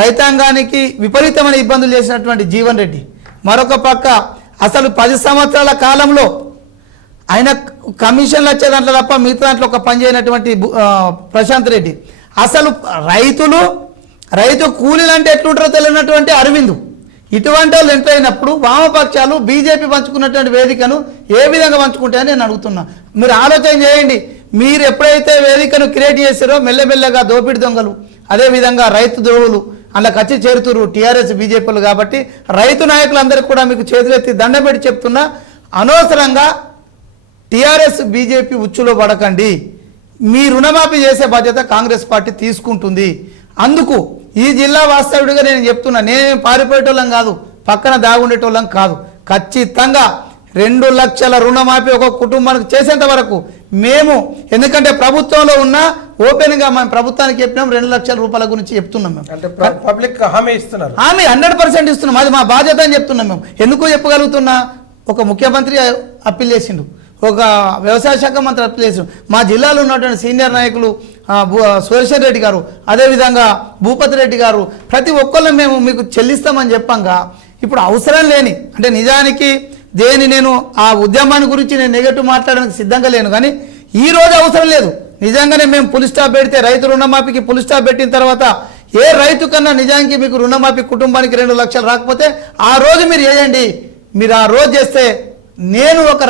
రైతాంగానికి విపరీతమైన ఇబ్బందులు చేసినటువంటి జీవన్ రెడ్డి, మరొక పక్క అసలు 10 సంవత్సరాల కాలంలో ఆయన కమిషన్లు వచ్చే దాంట్లో తప్ప మిగతా దాంట్లో ఒక పని చేయనటువంటి ప్రశాంత్ రెడ్డి, అసలు రైతు కూలీలు అంటే ఎట్లుంటారో తెలియనటువంటి అరవింద్, ఇటువంటి వాళ్ళు ఎంటర్ అయినప్పుడు వామపక్షాలు బీజేపీ పంచుకున్నటువంటి వేదికను ఏ విధంగా పంచుకుంటాయని నేను అడుగుతున్నా. మీరు ఆలోచన చేయండి. మీరు ఎప్పుడైతే వేదికను క్రియేట్ చేశారో మెల్లమెల్లగా దోపిడి దొంగలు, అదేవిధంగా రైతు ద్రోహులు అలా కచ్చి చేరుతురు టీఆర్ఎస్ బీజేపీలు. కాబట్టి రైతు నాయకులందరికీ కూడా మీకు చేతులెత్తి దండం పెట్టి చెప్తున్నా, అనవసరంగా టీఆర్ఎస్ బీజేపీ ఉచ్చులో పడకండి. మీ రుణమాఫీ చేసే బాధ్యత కాంగ్రెస్ పార్టీ తీసుకుంటుంది. అందుకు ఈ జిల్లా వాస్తవుడిగా నేను చెప్తున్నా, నేనేం పారిపోయేటోళ్ళం కాదు, పక్కన దాగుండేటోళ్ళం కాదు. ఖచ్చితంగా 2 లక్షల రుణమాఫీ ఒక కుటుంబానికి చేసేంత వరకు మేము, ఎందుకంటే ప్రభుత్వంలో ఉన్న ఓపెన్గా మేము ప్రభుత్వానికి చెప్పినాం 2 లక్షల రూపాయల గురించి చెప్తున్నాం. మేము అంటే పబ్లిక్ హామీ ఇస్తున్నారు, హామీ 100% ఇస్తున్నాం. అది మా బాధ్యత అని చెప్తున్నాం. మేము ఎందుకు చెప్పగలుగుతున్నా, ఒక ముఖ్యమంత్రి అప్పీల్ చేసిండు, ఒక వ్యవసాయ శాఖ మంత్రి అప్లై చేసాం. మా జిల్లాలో ఉన్నటువంటి సీనియర్ నాయకులు సురేశ్వర్ రెడ్డి గారు, అదేవిధంగా భూపతి రెడ్డి గారు, ప్రతి ఒక్కళ్ళు మేము మీకు చెల్లిస్తామని చెప్పంగా ఇప్పుడు అవసరం లేని అంటే నిజానికి నేను ఆ ఉద్యమాన్ని గురించి నేను నెగటివ్ మాట్లాడడానికి సిద్ధంగా లేను, కానీ ఈ రోజు అవసరం లేదు. నిజంగానే మేము పులి స్టాప్ పెడితే రైతు రుణమాఫీకి పులి స్టాప్ పెట్టిన తర్వాత ఏ రైతు కన్నా నిజానికి మీకు రుణమాఫీ కుటుంబానికి 2 లక్షలు రాకపోతే ఆ రోజు మీరు చేయండి. మీరు ఆ రోజు చేస్తే నేను ఒక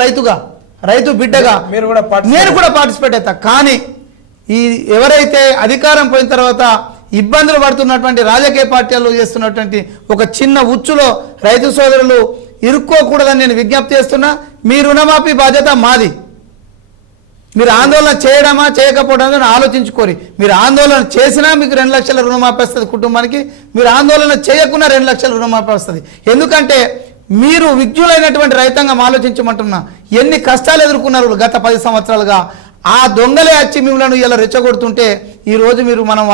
రైతు బిడ్డగా నేను కూడా పార్టిసిపేట్ అవుతా. కానీ ఈ ఎవరైతే అధికారం పోయిన తర్వాత ఇబ్బందులు పడుతున్నటువంటి రాజకీయ పార్టీలు చేస్తున్నటువంటి ఒక చిన్న ఉచ్చులో రైతు సోదరులు ఇరుక్కోకూడదని నేను విజ్ఞప్తి చేస్తున్నా. మీ రుణమాఫీ బాధ్యత మాది. మీరు ఆందోళన చేయడమా చేయకపోవడం ఆలోచించుకోరి. మీరు ఆందోళన చేసినా మీకు 2 లక్షల రుణమాఫీ వస్తుంది కుటుంబానికి, మీరు ఆందోళన చేయకుండా 2 లక్షల రుణమాఫీ వస్తుంది. ఎందుకంటే మీరు విజ్ఞులైనటువంటి రైతాంగం ఆలోచించమంటున్నా. ఎన్ని కష్టాలు ఎదుర్కొన్నారు గత 10 సంవత్సరాలుగా. ఆ దొంగలే వచ్చి మిమ్మల్ని ఇలా రెచ్చగొడుతుంటే ఈరోజు మీరు మనం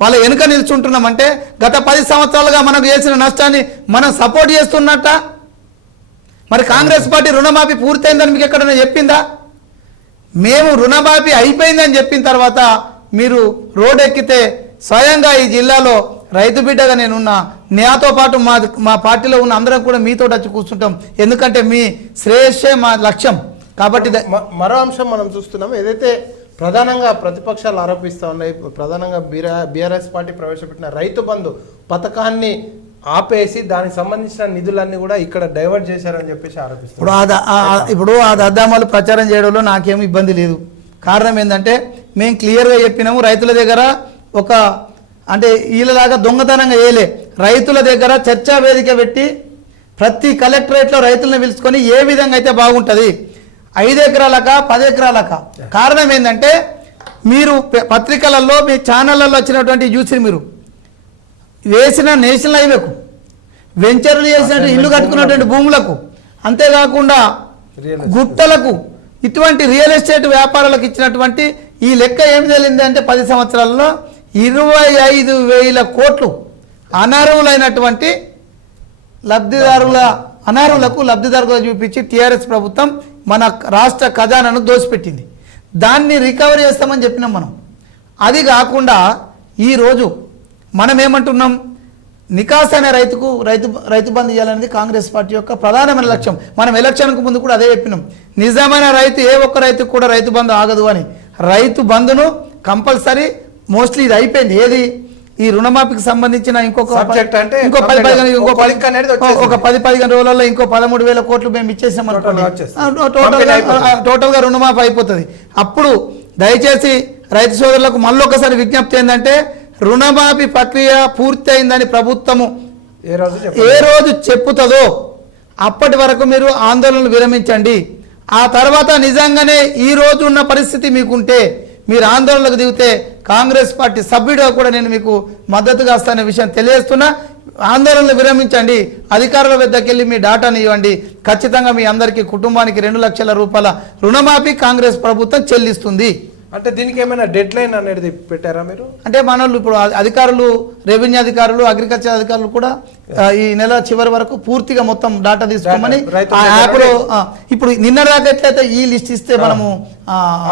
వాళ్ళ వెనుక నిల్చుంటున్నామంటే గత 10 సంవత్సరాలుగా మనకు చేసిన నష్టాన్ని మనం సపోర్ట్ చేస్తున్నట్ట. మరి కాంగ్రెస్ పార్టీ రుణమాఫీ పూర్తయిందని మీకు ఎక్కడైనా చెప్పిందా? మేము రుణమాఫీ అయిపోయిందని చెప్పిన తర్వాత మీరు రోడ్ ఎక్కితే స్వయంగా ఈ జిల్లాలో రైతు బిడ్డగా నేనున్నా. నాతో పాటు మా పార్టీలో ఉన్న అందరం కూడా మీతో వచ్చి కూర్చుంటాం. ఎందుకంటే మీ శ్రేయస్సే మా లక్ష్యం. కాబట్టి మరో అంశం మనం చూస్తున్నాం, ఏదైతే ప్రధానంగా ప్రతిపక్షాలు ఆరోపిస్తూ ఉన్నాయి, ప్రధానంగా బీఆర్ఎస్ పార్టీ ప్రవేశపెట్టిన రైతు బంధు పథకాన్ని ఆపేసి దానికి సంబంధించిన నిధులన్నీ కూడా ఇక్కడ డైవర్ట్ చేశారని చెప్పేసి ఆరోపిస్తారు. ఇప్పుడు ఆ దద్దామాలు ప్రచారం చేయడంలో నాకేమీ ఇబ్బంది లేదు. కారణం ఏంటంటే మేము క్లియర్గా చెప్పినాము, రైతుల దగ్గర ఒక అంటే వీళ్ళలాగా దొంగతనంగా వేయలే. రైతుల దగ్గర చర్చా వేదిక పెట్టి ప్రతి కలెక్టరేట్లో రైతులను పిలుచుకొని ఏ విధంగా అయితే బాగుంటుంది, 5 ఎకరాలకా 10 ఎకరాలకా. కారణం ఏంటంటే మీరు పత్రికలలో మీ ఛానళ్ళల్లో వచ్చినటువంటి చూసి మీరు వేసిన నేషనల్ హైవేకు, వెంచర్లు చేసినట్టు ఇల్లు కట్టుకున్నటువంటి భూములకు, అంతేకాకుండా గుట్టలకు, ఇటువంటి రియల్ ఎస్టేట్ వ్యాపారాలకు ఇచ్చినటువంటి ఈ లెక్క ఏం తెలింది అంటే 10 సంవత్సరాల్లో 25,000 కోట్లు అనర్హులైనటువంటి అనర్హులకు లబ్ధిదారులుగా చూపించి టీఆర్ఎస్ ప్రభుత్వం మన రాష్ట్ర ఖజానాను దోసిపెట్టింది. దాన్ని రికవరీ చేస్తామని చెప్పినాం మనం. అది కాకుండా ఈరోజు మనం ఏమంటున్నాం, నికాసైన రైతు బంధు ఇవ్వాలనేది కాంగ్రెస్ పార్టీ యొక్క ప్రధానమైన లక్ష్యం. మనం ఎలక్షన్కు ముందు కూడా అదే చెప్పినాం. నిజమైన రైతు ఏ ఒక్క రైతుకు కూడా రైతు బంధు ఆగదు అని. రైతు బంధును కంపల్సరీ మోస్ట్లీ ఇది అయిపోయింది. ఏది ఈ రుణమాఫీకి సంబంధించిన ఇంకొక 10-15 రోజులలో ఇంకో 13,000 కోట్లు మేము ఇచ్చేసాం అనుకోండి, టోటల్గా రుణమాఫీ అయిపోతుంది. అప్పుడు దయచేసి రైతు సోదరులకు మళ్ళీ ఒకసారి విజ్ఞప్తి ఏంటంటే రుణమాఫీ ప్రక్రియ పూర్తి అయిందని ప్రభుత్వము ఏ రోజు చెప్పుతుందో అప్పటి వరకు మీరు ఆందోళనలు విరమించండి. ఆ తర్వాత నిజంగానే ఈ రోజు ఉన్న పరిస్థితి మీకుంటే మీరు ఆందోళనకు దిగితే కాంగ్రెస్ పార్టీ సభ్యుడిగా కూడా నేను మీకు మద్దతుగా వస్తానే విషయం తెలియజేస్తున్నా. ఆందోళనలు విరమించండి, అధికారుల వద్దకు వెళ్ళి మీ డాటాను ఇవ్వండి. ఖచ్చితంగా మీ అందరికీ కుటుంబానికి 2 లక్షల రూపాయల రుణమాఫీ కాంగ్రెస్ ప్రభుత్వం చెల్లిస్తుంది. అంటే దీనికి ఏమైనా డెడ్ లైన్ అనేది పెట్టారా మీరు? అంటే మన వాళ్ళు ఇప్పుడు అధికారులు, రెవెన్యూ అధికారులు, అగ్రికల్చర్ అధికారులు కూడా ఈ నెల చివరి వరకు పూర్తిగా మొత్తం డాటా తీసుకోమని ఆ యాప్లో ఇప్పుడు నిన్న దాకా ఎట్లయితే ఈ లిస్ట్ ఇస్తే మనము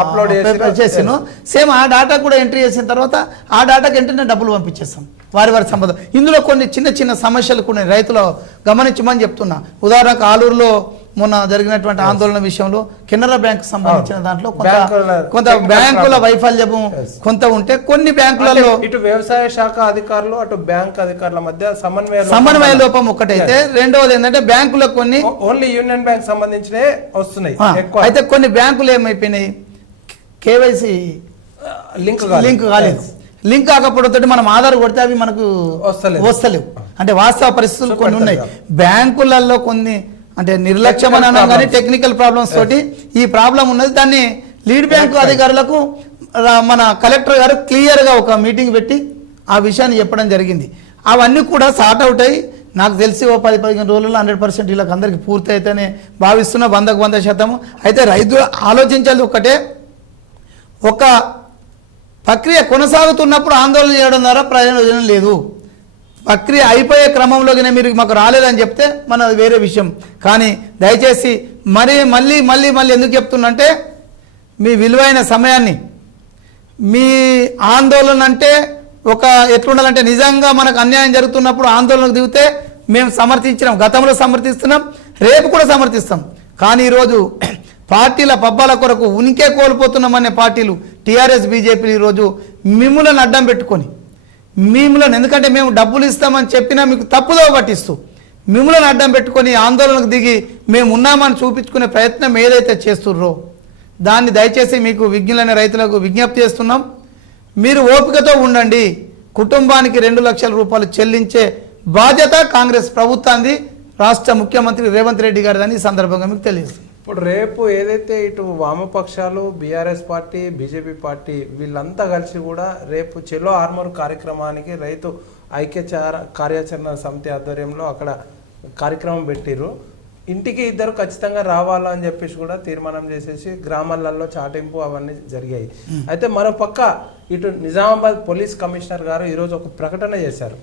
అప్లోడ్ చేసాను, సేమ్ ఆ డాటా కూడా ఎంట్రీ చేసిన తర్వాత ఆ డాటాకి వెంటనే డబ్బులు పంపించేస్తాం వారి సంబంధం. ఇందులో కొన్ని చిన్న సమస్యలు కూడా రైతులు గమనించమని చెప్తున్నా. ఉదాహరణకు ఆలూరులో మొన్న జరిగినటువంటి ఆందోళన విషయంలో కెనరా బ్యాంక్ సంబంధించిన దాంట్లో కొంత బ్యాంకుల వైఫల్యము కొంత ఉంటే కొన్ని బ్యాంకులలో ఇటు వ్యవసాయ శాఖ అధికారులు అటు బ్యాంక్ అధికారుల మధ్య సమన్వయ లోపం ఒకటైతే, రెండవది ఏంటంటే బ్యాంకులో కొన్ని ఓన్లీ యూనియన్ బ్యాంక్ సంబంధించినవి వస్తున్నాయి. అయితే కొన్ని బ్యాంకులు ఏమైపోయినాయి, కేవైసీ లింక్ కాలేదు. లింక్ కాకపోవడంతో మనం ఆధార్ కొడితే అవి మనకు వస్తలేవు. అంటే వాస్తవ పరిస్థితులు కొన్ని ఉన్నాయి. బ్యాంకులలో కొన్ని అంటే నిర్లక్ష్యం అని అన్నాం కానీ టెక్నికల్ ప్రాబ్లమ్స్ తోటి ఈ ప్రాబ్లం ఉన్నది. దాన్ని లీడ్ బ్యాంకు అధికారులకు మన కలెక్టర్ గారు క్లియర్గా ఒక మీటింగ్ పెట్టి ఆ విషయాన్ని చెప్పడం జరిగింది. అవన్నీ కూడా సార్ట్ అవుట్ అయ్యి నాకు తెలిసి ఓ 10-15 రోజుల్లో 100% వీళ్ళకి అందరికీ పూర్తి అయితేనే భావిస్తున్నా, 100% అయితే రైతులు ఆలోచించాలి ఒక్కటే, ఒక ప్రక్రియ కొనసాగుతున్నప్పుడు ఆందోళన చేయడం ద్వారా ప్రయోజనం లేదు. ప్రక్రియ అయిపోయే క్రమంలోనే మీరు మాకు రాలేదని చెప్తే మన వేరే విషయం. కానీ దయచేసి మళ్ళీ ఎందుకు చెప్తున్నంటే మీ విలువైన సమయాన్ని, మీ ఆందోళన అంటే ఒక ఎట్లుండాలంటే నిజంగా మనకు అన్యాయం జరుగుతున్నప్పుడు ఆందోళనకు దిగితే మేము సమర్థించినాం, గతంలో సమర్థిస్తున్నాం, రేపు కూడా సమర్థిస్తాం. కానీ ఈరోజు పార్టీల పబ్బాల కొరకు ఉనికే కోల్పోతున్నామనే పార్టీలు టీఆర్ఎస్ బీజేపీలు ఈరోజు మిమ్ములను అడ్డం పెట్టుకొని ఎందుకంటే మేము డబ్బులు ఇస్తామని చెప్పినా మీకు తప్పుదో పట్టిస్తూ మిమ్ములను అడ్డం పెట్టుకొని ఆందోళనకు దిగి మేము ఉన్నామని చూపించుకునే ప్రయత్నం ఏదైతే చేస్తుర్రో దాన్ని దయచేసి మీకు విజ్ఞులైన రైతులకు విజ్ఞప్తి చేస్తున్నాం. మీరు ఓపికతో ఉండండి. కుటుంబానికి 2 లక్షల రూపాయలు చెల్లించే బాధ్యత కాంగ్రెస్ ప్రభుత్వాన్ని, రాష్ట్ర ముఖ్యమంత్రి రేవంత్ రెడ్డి గారిదని ఈ సందర్భంగా మీకు తెలియజేస్తుంది. ఇప్పుడు రేపు ఏదైతే ఇటు వామపక్షాలు, బీఆర్ఎస్ పార్టీ, బీజేపీ పార్టీ వీళ్ళంతా కలిసి కూడా రేపు చెలో ఆర్మూర్ కార్యక్రమానికి రైతు ఐక్య కార్యాచరణ సమితి ఆధ్వర్యంలో అక్కడ కార్యక్రమం పెట్టిర్రు. ఇంటికి 2 ఖచ్చితంగా రావాలని చెప్పేసి కూడా తీర్మానం చేసేసి గ్రామాలలో చాటింపు అవన్నీ జరిగాయి. అయితే మరో పక్క ఇటు నిజామాబాద్ పోలీస్ కమిషనర్ గారు ఈరోజు ఒక ప్రకటన చేశారు.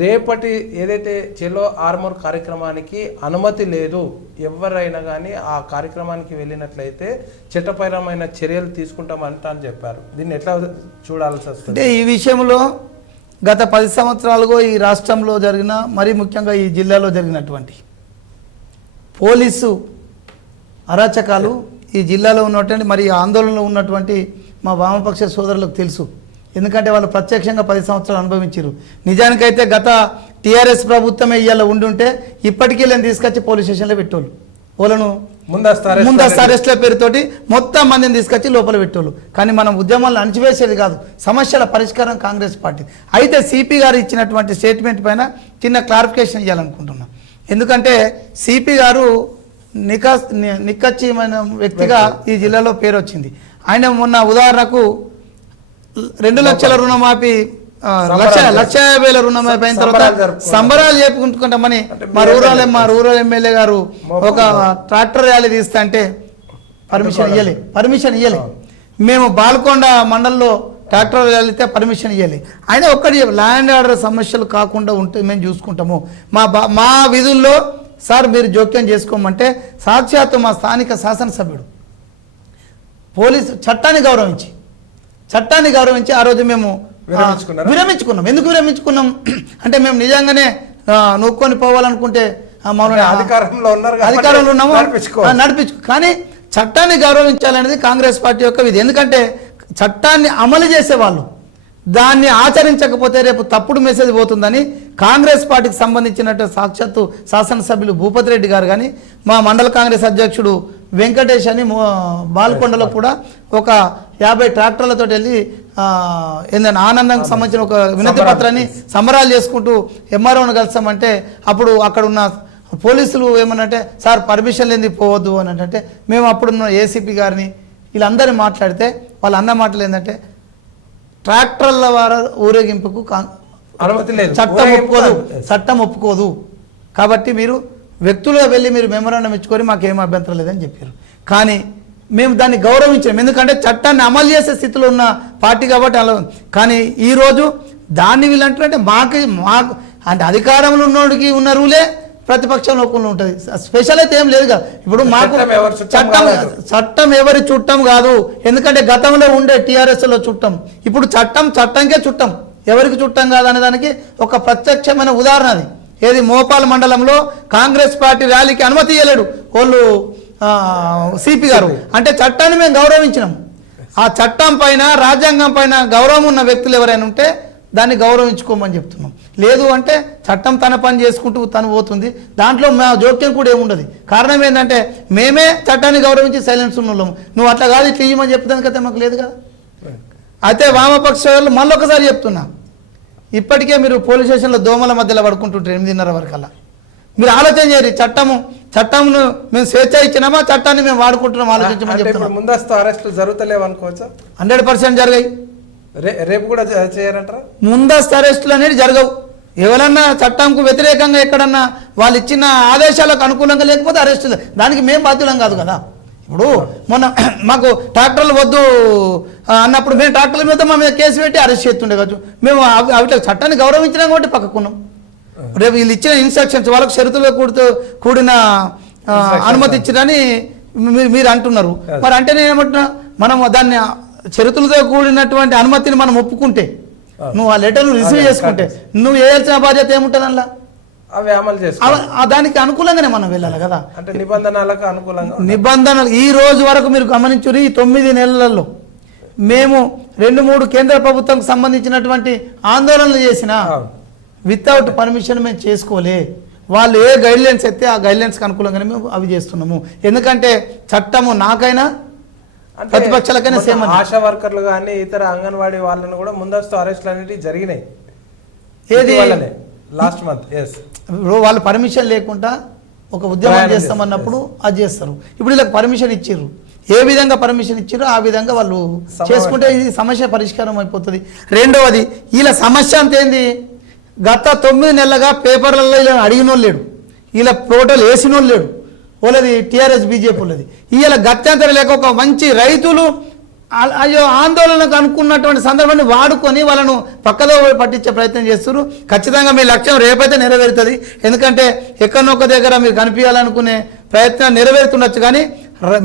రేపటి ఏదైతే చెలో ఆర్మూర్ కార్యక్రమానికి అనుమతి లేదు, ఎవరైనా కానీ ఆ కార్యక్రమానికి వెళ్ళినట్లయితే చట్టపరమైన చర్యలు తీసుకుంటామంట అని చెప్పారు. దీన్ని ఎట్లా చూడాల్సి వస్తుంది? అంటే ఈ విషయంలో గత 10 సంవత్సరాలుగా ఈ రాష్ట్రంలో జరిగిన, మరీ ముఖ్యంగా ఈ జిల్లాలో జరిగినటువంటి పోలీసు అరాచకాలు ఈ జిల్లాలో ఉన్నటువంటి మరి ఆందోళనలో ఉన్నటువంటి మా వామపక్ష సోదరులకు తెలుసు. ఎందుకంటే వాళ్ళు ప్రత్యక్షంగా 10 సంవత్సరాలు అనుభవించారు. నిజానికైతే గత టీఆర్ఎస్ ప్రభుత్వమే ఇవాళ ఉండుంటే ఇప్పటికీ వీళ్ళని తీసుకొచ్చి పోలీస్ స్టేషన్లో పెట్టోళ్ళు, వాళ్ళను ముందస్తు అరెస్ట్ల పేరుతోటి మొత్తం మందిని తీసుకొచ్చి లోపల పెట్టోళ్ళు. కానీ మనం ఉద్యమాలను అణచివేసేది కాదు, సమస్యల పరిష్కారం కాంగ్రెస్ పార్టీ. అయితే సిపి గారు ఇచ్చినటువంటి స్టేట్మెంట్ పైన చిన్న క్లారిఫికేషన్ ఇవ్వాలనుకుంటున్నాం. ఎందుకంటే సిపి గారు నిక్కచ్చిమైన వ్యక్తిగా ఈ జిల్లాలో పేరు వచ్చింది. ఆయన మొన్న ఉదాహరణకు 2 లక్షల రుణమాఫీ, 1,50,000 రుణమాఫీ అయిన తర్వాత సంబరాలు చెప్పుకుంటామని మా రూరల్ ఎమ్మెల్యే గారు ఒక ట్రాక్టర్ ర్యాలీ తీస్తా అంటే పర్మిషన్ ఇయ్యలే. మేము బాల్కొండ మండలంలో ట్రాక్టర్ ర్యాలీతే పర్మిషన్ ఇవ్వాలి. ఆయన ఒక్కటి ల్యాండ్ ఆర్డర్ సమస్యలు కాకుండా ఉంటే మేము చూసుకుంటాము, మా విధుల్లో సార్ మీరు జోక్యం చేసుకోమంటే సాక్షాత్తు మా స్థానిక శాసనసభ్యుడు పోలీసు చట్టాన్ని గౌరవించి ఆ రోజు మేము విరమించుకున్నాం. ఎందుకు విరమించుకున్నాం అంటే మేము నిజంగానే నొక్కొని పోవాలనుకుంటే అధికారంలో ఉన్నాము, కానీ చట్టాన్ని గౌరవించాలనేది కాంగ్రెస్ పార్టీ యొక్క విధి. ఎందుకంటే చట్టాన్ని అమలు చేసేవాళ్ళు దాన్ని ఆచరించకపోతే రేపు తప్పుడు మెసేజ్ పోతుందని కాంగ్రెస్ పార్టీకి సంబంధించినట్టు సాక్షాత్తు శాసనసభ్యులు భూపతి రెడ్డి గారు కానీ మా మండల కాంగ్రెస్ అధ్యక్షుడు వెంకటేష్ అని బాల్కొండలో కూడా ఒక 50 ట్రాక్టర్లతో వెళ్ళి ఏంటంటే ఆనందంకి సంబంధించిన ఒక వినతి పత్రాన్ని సంబరాలు చేసుకుంటూ ఎంఆర్ఓను కలిసామంటే అప్పుడు అక్కడ ఉన్న పోలీసులు ఏమన్నంటే సార్ పర్మిషన్ లేని పోవద్దు అని అంటే మేము అప్పుడున్న ఏసీపీ గారిని వీళ్ళందరినీ మాట్లాడితే వాళ్ళ అన్న మాటలు ఏంటంటే ట్రాక్టర్ల వారి ఊరేగింపుకు అనుమతి లేదు, చట్టం ఒప్పుకోదు, కాబట్టి మీరు వ్యక్తులుగా వెళ్ళి మీరు మెమరాండం ఇచ్చుకొని మాకేం అభ్యంతరం లేదని చెప్పారు. కానీ మేము దాన్ని గౌరవించాం, ఎందుకంటే చట్టాన్ని అమలు చేసే స్థితిలో ఉన్న పార్టీ కాబట్టి అలా. కానీ ఈరోజు దాన్ని వీళ్ళంటే మాకు అంటే అధికారంలో ఉన్నోడికి ఉన్న రూలే ప్రతిపక్షంలో ఉంటుంది, స్పెషల్ అయితే ఏం లేదు కదా. ఇప్పుడు మాకు చట్టం ఎవరి చుట్టం కాదు, ఎందుకంటే గతంలో ఉండే టీఆర్ఎస్లో చుట్టం, ఇప్పుడు చట్టంకే చుట్టం, ఎవరికి చుట్టం కాదు అనే దానికి ఒక ప్రత్యక్షమైన ఉదాహరణ అది. ఏది మోపాల్ మండలంలో కాంగ్రెస్ పార్టీ ర్యాలీకి అనుమతి ఇవ్వలేడు వాళ్ళు సిపి గారు, అంటే చట్టాన్ని మేము గౌరవించినాం. ఆ చట్టం పైన రాజ్యాంగం పైన గౌరవం ఉన్న వ్యక్తులు ఎవరైనా ఉంటే దాన్ని గౌరవించుకోమని చెప్తున్నాం. లేదు అంటే చట్టం తన పని చేసుకుంటూ తను పోతుంది, దాంట్లో మా జోక్యం కూడా ఏముండదు. కారణం ఏంటంటే మేమే చట్టాన్ని గౌరవించి సైలెన్స్ ఉన్నాము. నువ్వు అట్లా కాదు ఇట్లా ఇవ్వమని చెప్తాను కదా, మాకు లేదు కదా. అయితే వామపక్ష వాళ్ళు మళ్ళొకసారి చెప్తున్నా, ఇప్పటికే మీరు పోలీస్ స్టేషన్లో దోమల మధ్యలో పడుకుంటుంటారు 8:30 వరకల్లా. మీరు ఆలోచన చేయరు, చట్టంను మేము స్వేచ్ఛ ఇచ్చినామా, చట్టాన్ని మేము వాడుకుంటున్నాం ఆలోచించమని చెప్తున్నాం. ముందస్తు అరెస్టులు జరుగుతలేవు అనుకోవచ్చా? 100% జరిగాయి. రేపు కూడా చేయాలంటారా? ముందస్తు అరెస్టులు అనేది జరగవు. ఎవరన్నా చట్టంకు వ్యతిరేకంగా ఎక్కడన్నా వాళ్ళు ఇచ్చిన ఆదేశాలకు అనుకూలంగా లేకపోతే అరెస్టులు, దానికి మేము బాధ్యులం కాదు కదా. ఇప్పుడు మొన్న మాకు ట్రాక్టర్లు వద్దు అన్నప్పుడు మేము ట్రాక్టర్ల మీద మా మీద కేసు పెట్టి అరెస్ట్ చేస్తుండే కాదు. మేము అవి చట్టాన్ని గౌరవించినాం కాబట్టి పక్కకున్నాం. రేపు వీళ్ళు ఇచ్చిన ఇన్స్ట్రక్షన్స్ వాళ్ళకు షరతులతో కూడిన అనుమతి ఇచ్చిరని మీరు అంటున్నారు. మరి అంటే నేను ఏమంటున్నా, మనం దాన్ని షరతులతో కూడినటువంటి అనుమతిని మనం ఒప్పుకుంటే, నువ్వు ఆ లెటర్ను రిసీవ్ చేసుకుంటే నువ్వు వేయాల్సిన బాధ్యత ఏముంటుంది అందులో? అవి అమలు చేసుకోవాలి. దానికి అనుకూలంగానే మనం వెళ్ళాలి కదా. అంటే నిబంధనలకు అనుకూలంగా నిబంధనలు ఈ రోజు వరకు మీరు గమనించుని, ఈ 9 నెలలలో మేము 2-3 కేంద్ర ప్రభుత్వం సంబంధించినటువంటి ఆందోళనలు చేసిన వితౌట్ పర్మిషన్ మేము చేసుకోలే. వాళ్ళు ఏ గైడ్లైన్స్ అయితే ఆ గైడ్లైన్స్కి అనుకూలంగానే మేము అవి చేస్తున్నాము. ఎందుకంటే చట్టము నాకైనా ప్రతిపక్షాలకైనా సేమ్. ఆశా వర్కర్లు కానీ ఇతర అంగన్వాడీ వాళ్ళని కూడా ముందస్తు అరెస్టులు అనేవి జరిగినాయి. ఏది లాస్ట్ మంత్ వాళ్ళు పర్మిషన్ లేకుండా ఒక ఉద్యమం చేస్తామన్నప్పుడు అది చేస్తారు. ఇప్పుడు వీళ్ళకి పర్మిషన్ ఇచ్చిర్రు, ఏ విధంగా పర్మిషన్ ఇచ్చారో ఆ విధంగా వాళ్ళు చేసుకుంటే ఇది సమస్య పరిష్కారం అయిపోతుంది. రెండవది, వీళ్ళ సమస్య అంతేంది, గత 9 నెలలుగా పేపర్లలో ఇలా అడిగిన వాళ్ళు లేడు, ఇలా ఫోటోలు వేసిన వాళ్ళు లేడు, వాళ్ళది టీఆర్ఎస్ బీజేపీ వాళ్ళది. ఇలా గత్యంతరం లేక ఒక మంచి రైతులు అయ్యో ఆందోళనకు అనుకున్నటువంటి సందర్భాన్ని వాడుకొని వాళ్ళను పక్కదో పట్టించే ప్రయత్నం చేస్తున్నారు. ఖచ్చితంగా మీ లక్ష్యం రేపైతే నెరవేరుతుంది. ఎందుకంటే ఎక్కడనొక్క దగ్గర మీరు కనిపించాలనుకునే ప్రయత్నం నెరవేరుతుండొచ్చు, కానీ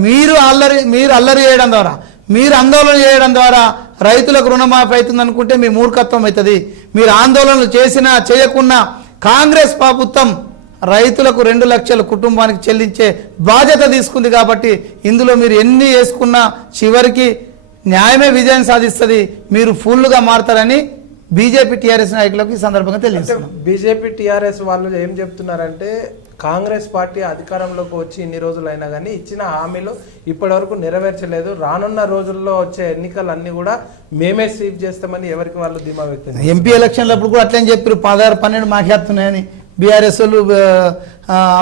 మీరు అల్లరి చేయడం ద్వారా, మీరు ఆందోళన చేయడం ద్వారా రైతులకు రుణమాఫీ అవుతుంది అనుకుంటే మీ మూర్ఖత్వం అవుతుంది. మీరు ఆందోళనలు చేసినా చేయకున్నా కాంగ్రెస్ ప్రభుత్వం రైతులకు 2 లక్షలు కుటుంబానికి చెల్లించే బాధ్యత తీసుకుంది. కాబట్టి ఇందులో మీరు ఎన్ని వేసుకున్నా చివరికి న్యాయమే విజయం సాధిస్తుంది, మీరు ఫుల్గా మారుతారని బీజేపీ టీఆర్ఎస్ నాయకులకు ఈ సందర్భంగా తెలియజేస్తున్నారు. బీజేపీ టీఆర్ఎస్ వాళ్ళు ఏం చెప్తున్నారంటే, కాంగ్రెస్ పార్టీ అధికారంలోకి వచ్చి ఇన్ని రోజులైనా కానీ ఇచ్చిన హామీలు ఇప్పటివరకు నెరవేర్చలేదు, రానున్న రోజుల్లో వచ్చే ఎన్నికలన్నీ కూడా మేమే స్వీప్ చేస్తామని ఎవరికి వాళ్ళు ధీమా వ్యక్తం. ఎంపీ ఎలక్షన్లప్పుడు కూడా అట్లనే చెప్పారు, 16-12 మాకేస్తున్నాయని బీఆర్ఎస్ వాళ్ళు.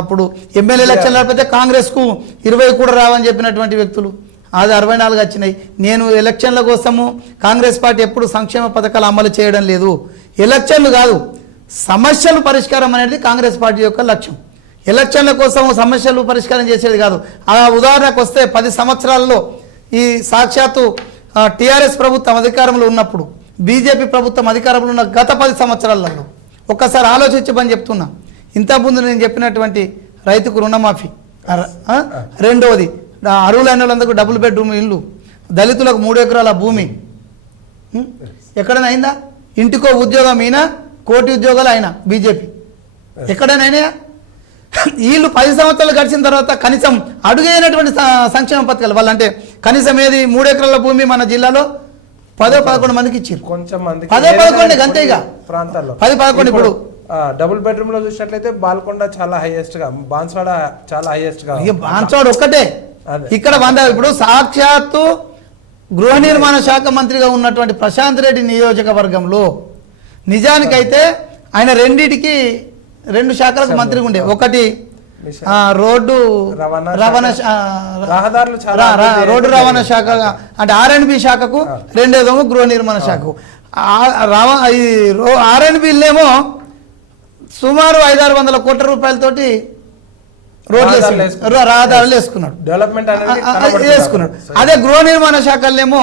అప్పుడు ఎమ్మెల్యే ఎలక్షన్లు లేకపోతే కాంగ్రెస్కు 20 కూడా రావని చెప్పినటువంటి వ్యక్తులు, అది 64 వచ్చినాయి. నేను ఎలక్షన్ల కోసము కాంగ్రెస్ పార్టీ ఎప్పుడు సంక్షేమ పథకాలు అమలు చేయడం లేదు, ఎలక్షన్లు కాదు సమస్యలు పరిష్కారం అనేది కాంగ్రెస్ పార్టీ యొక్క లక్ష్యం. ఎలక్షన్ల కోసం సమస్యలు పరిష్కారం చేసేది కాదు. ఆ ఉదాహరణకు వస్తే 10 సంవత్సరాల్లో ఈ సాక్షాత్తు టీఆర్ఎస్ ప్రభుత్వం అధికారంలో ఉన్నప్పుడు, బీజేపీ ప్రభుత్వం అధికారంలో ఉన్న గత 10 సంవత్సరాలలో ఒక్కసారి ఆలోచించమని చెప్తున్నా. ఇంతకుముందు నేను చెప్పినటువంటి రైతుకు రుణమాఫీ, రెండవది అర్హులైన వాళ్ళందరికీ డబుల్ బెడ్రూమ్ ఇల్లు, దళితులకు 3 ఎకరాల భూమి, ఎక్కడైనా అయిందా? ఇంటికో ఉద్యోగం అయినా, కోటి ఉద్యోగాలు అయినా బీజేపీ ఎక్కడైనా అయినా? వీళ్ళు 10 సంవత్సరాలు గడిచిన తర్వాత కనీసం అడుగైనటువంటి సంక్షేమ పథకాలు వాళ్ళంటే కనీసం ఏది 3 ఎకరాల భూమి మన జిల్లాలో 10-11 మందికి ఇచ్చారు. కొంచెం మంది 10-11 గంతేగా ప్రాంతాల్లో 10-11. ఇప్పుడు డబుల్ బెడ్రూమ్ లో చూసినట్లయితే బాల్కొండ చాలా హైయెస్ట్ గా, బాన్స్వాడ చాలా హైయెస్ట్ గా. బాన్స్వాడ ఒక్కటే, ఇక్కడ 100. ఇప్పుడు సాక్షాత్తు గృహ నిర్మాణ శాఖ మంత్రిగా ఉన్నటువంటి ప్రశాంత్ రెడ్డి నియోజకవర్గంలో నిజానికైతే ఆయన 2 శాఖలకు మంత్రిగా ఉండే, ఒకటి రోడ్డు రవాణా శాఖ అంటే R&B శాఖకు, రెండోదేమో గృహ నిర్మాణ శాఖకు. R&Bలేమో సుమారు 500-600 కోట్ల రూపాయలతోటి రహదారులు వేసుకున్నాడు, డెవలప్మెంట్ వేసుకున్నాడు. అదే గృహ నిర్మాణ శాఖలేమో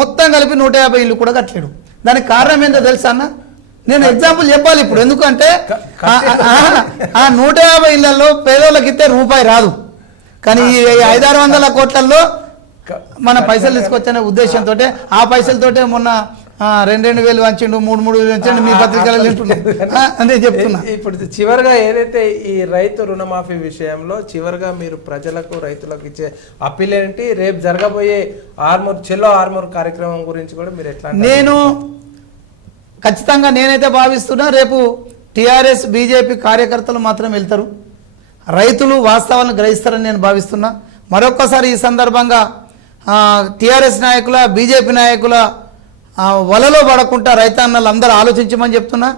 మొత్తం కలిపి 150 ఇల్లు కూడా కట్టలేడు. దానికి కారణం ఏంటో తెలుసా అన్న? నేను ఎగ్జాంపుల్ చెప్పాలి ఇప్పుడు, ఎందుకంటే ఆ 150 ఇళ్లలో పేదోళ్ళకి ఇస్తే రూపాయి రాదు, కానీ ఈ 500-600 కోట్లలో మన పైసలు తీసుకొచ్చనే ఉద్దేశంతో ఆ పైసలతోటే మొన్న 2,000 వంచిండు, 3,000 వంచండి, మీ పత్రికలలో అదే చెప్తున్నా. ఇప్పుడు చివరిగా ఏదైతే ఈ రైతు రుణమాఫీ విషయంలో చివరిగా మీరు ప్రజలకు, రైతులకు ఇచ్చే అప్పీల్ ఏంటి? రేపు జరగబోయే చెల్లో ఆర్మూర్ కార్యక్రమం గురించి కూడా మీరు ఎట్లా? నేను ఖచ్చితంగా నేనైతే భావిస్తున్నా, రేపు టీఆర్ఎస్ బీజేపీ కార్యకర్తలు మాత్రం వెళ్తారు, రైతులు వాస్తవాలను గ్రహిస్తారని నేను భావిస్తున్నా. మరొక్కసారి ఈ సందర్భంగా టీఆర్ఎస్ నాయకుల, బీజేపీ నాయకుల వలలో పడకుండా రైతన్నలు అందరూ ఆలోచించమని చెప్తున్నా.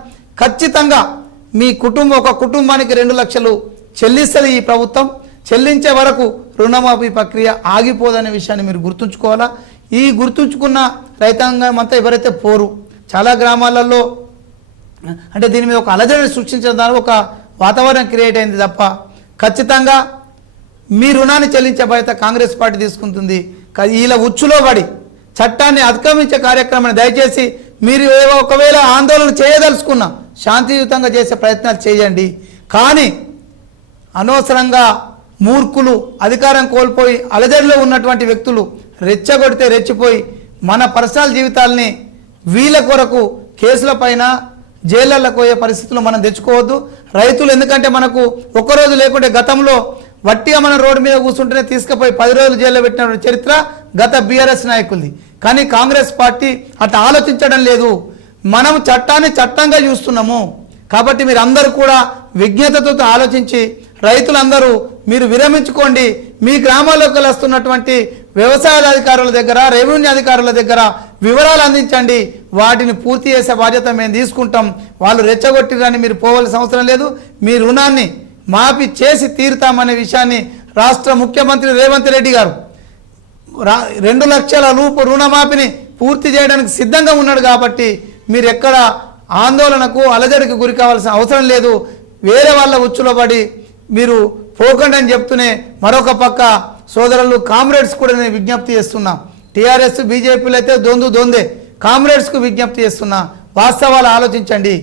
ఖచ్చితంగా మీ ఒక కుటుంబానికి 2 లక్షలు చెల్లిస్తుంది ఈ ప్రభుత్వం. చెల్లించే వరకు రుణమాఫీ ప్రక్రియ ఆగిపోదనే విషయాన్ని మీరు గుర్తుంచుకోవాలా. ఈ గుర్తుంచుకున్న రైతాంగం అంతా ఎవరైతే పోరు, చాలా గ్రామాలలో అంటే దీని మీద ఒక అలజడిని సృష్టించడం ద్వారా ఒక వాతావరణం క్రియేట్ అయింది తప్ప ఖచ్చితంగా మీ రుణాన్ని చెల్లించే బాధ్యత కాంగ్రెస్ పార్టీ తీసుకుంటుంది. వీళ్ళ ఉచ్చులో పడి చట్టాన్ని అతిక్రమించే కార్యక్రమాన్ని దయచేసి మీరు ఒకవేళ ఆందోళన చేయదలుచుకున్నా శాంతియుతంగా చేసే ప్రయత్నాలు చేయండి. కానీ అనవసరంగా మూర్ఖులు, అధికారం కోల్పోయి అలజడిలో ఉన్నటువంటి వ్యక్తులు రెచ్చగొడితే రెచ్చిపోయి మన పర్సనల్ జీవితాలని వీళ్ళ కొరకు కేసుల పైన జైళ్ళకు పోయే పరిస్థితులు మనం తెచ్చుకోవద్దు. రైతులు ఎందుకంటే మనకు ఒక్కరోజు లేకుంటే గతంలో వట్టిగా మన రోడ్డు మీద కూర్చుంటేనే తీసుకుపోయి 10 రోజులు జైల్లో పెట్టిన చరిత్ర గత బీఆర్ఎస్ నాయకులది. కానీ కాంగ్రెస్ పార్టీ అట్లా ఆలోచించడం లేదు. మనం చట్టాన్ని చట్టంగా చూస్తున్నాము. కాబట్టి మీరు అందరూ కూడా విజ్ఞతతో ఆలోచించి రైతులందరూ మీరు విరమించుకోండి. మీ గ్రామాల్లోకి వస్తున్నటువంటి వ్యవసాయ అధికారుల దగ్గర, రెవెన్యూ అధికారుల దగ్గర వివరాలు అందించండి. వాటిని పూర్తి చేసే బాధ్యత మేము తీసుకుంటాం. వాళ్ళు రెచ్చగొట్టిరని మీరు పోవాల్సిన అవసరం లేదు. మీ రుణాన్ని మాఫీ చేసి తీరుతామనే విషయాన్ని రాష్ట్ర ముఖ్యమంత్రి రేవంత్ రెడ్డి గారు 2 లక్షల రుణమాఫీని పూర్తి చేయడానికి సిద్ధంగా ఉన్నాడు. కాబట్టి మీరు ఎక్కడ ఆందోళనకు అలజడికి గురి కావాల్సిన అవసరం లేదు. వేరే వాళ్ళ ఉచ్చులో పడి మీరు పోకండి అని చెప్తూనే మరొక పక్క సోదరులు కామ్రేడ్స్ కూడా నేను విజ్ఞప్తి చేస్తున్నా. టీఆర్ఎస్ బీజేపీలు అయితే దొందే, కామ్రేడ్స్కు విజ్ఞప్తి చేస్తున్నా. వాస్తవాలు ఆలోచించండి.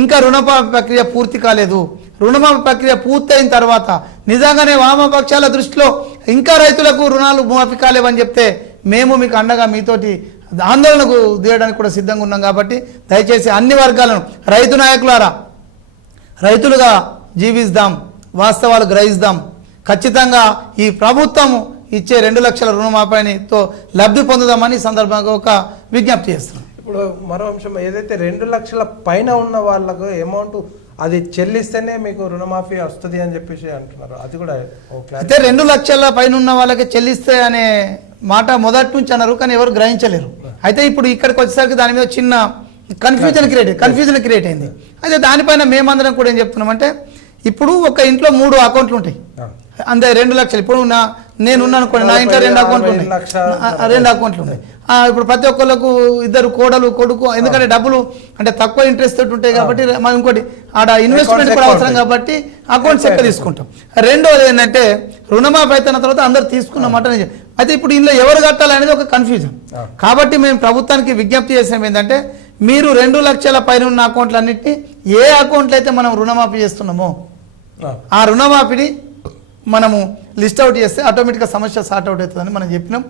ఇంకా రుణమాఫీ ప్రక్రియ పూర్తి కాలేదు. రుణమాఫీ ప్రక్రియ పూర్తయిన తర్వాత నిజంగానే వామపక్షాల దృష్టిలో ఇంకా రైతులకు రుణాలు మాఫీ కాలేవని చెప్తే మేము మీకు అండగా మీతోటి ఆందోళనకు దిగడానికి కూడా సిద్ధంగా ఉన్నాం. కాబట్టి దయచేసి అన్ని వర్గాలను రైతు నాయకులారా రైతులుగా జీవిస్తాం, వాస్తవాలు గ్రహిస్తాం. ఖచ్చితంగా ఈ ప్రభుత్వం ఇచ్చే 2 లక్షల రుణమాఫీతో లబ్ధి పొందుదామని సందర్భంగా ఒక విజ్ఞప్తి చేస్తున్నాం. ఇప్పుడు మరో అంశం, ఏదైతే 2 లక్షల పైన ఉన్న వాళ్ళకు అమౌంట్ అది చెల్లిస్తేనే మీకు రుణమాఫీ వస్తుంది అని చెప్పేసి అంటున్నారు. అది కూడా అయితే 2 లక్షల పైన ఉన్న వాళ్ళకి చెల్లిస్తే అనే మాట మొదటి నుంచి అన్నారు, కానీ ఎవరు గ్రహించలేరు. అయితే ఇప్పుడు ఇక్కడికి వచ్చేసరికి దాని మీద చిన్న కన్ఫ్యూజన్ క్రియేట్ అయింది. అయితే దానిపైన మేమందరం కూడా ఏం చెప్తున్నామంటే, ఇప్పుడు ఒక ఇంట్లో 3 అకౌంట్లు ఉంటాయి అంతే. 2 లక్షలు ఇప్పుడు నేనున్నాను అనుకోండి, నా ఇంట్లో 2 అకౌంట్లు ఉన్నాయి, 2 అకౌంట్లు ఉన్నాయి. ఇప్పుడు ప్రతి ఒక్కళ్ళకు 2 కోడలు కొడుకు, ఎందుకంటే డబ్బులు అంటే తక్కువ ఇంట్రెస్ట్ తోటి ఉంటాయి కాబట్టి మనం ఇంకోటి ఆడ ఇన్వెస్ట్మెంట్ కూడా అవసరం కాబట్టి అకౌంట్స్ ఎక్కడ తీసుకుంటాం. రెండోది ఏంటంటే రుణమాఫీ అయిన తర్వాత అందరు తీసుకున్నమాట. అయితే ఇప్పుడు ఇందులో ఎవరు కట్టాలనేది ఒక కన్ఫ్యూజన్. కాబట్టి మేము ప్రభుత్వానికి విజ్ఞప్తి చేసాం ఏంటంటే, మీరు 2 లక్షల పైన ఉన్న అకౌంట్లన్నింటినీ ఏ అకౌంట్లు అయితే మనం రుణమాఫీ చేస్తున్నామో ఆ రుణమాఫీని మనము లిస్ట్ అవుట్ చేస్తే ఆటోమేటిక్గా సమస్య సార్ట్ అవుట్ అవుతుందని మనం చెప్పినాం.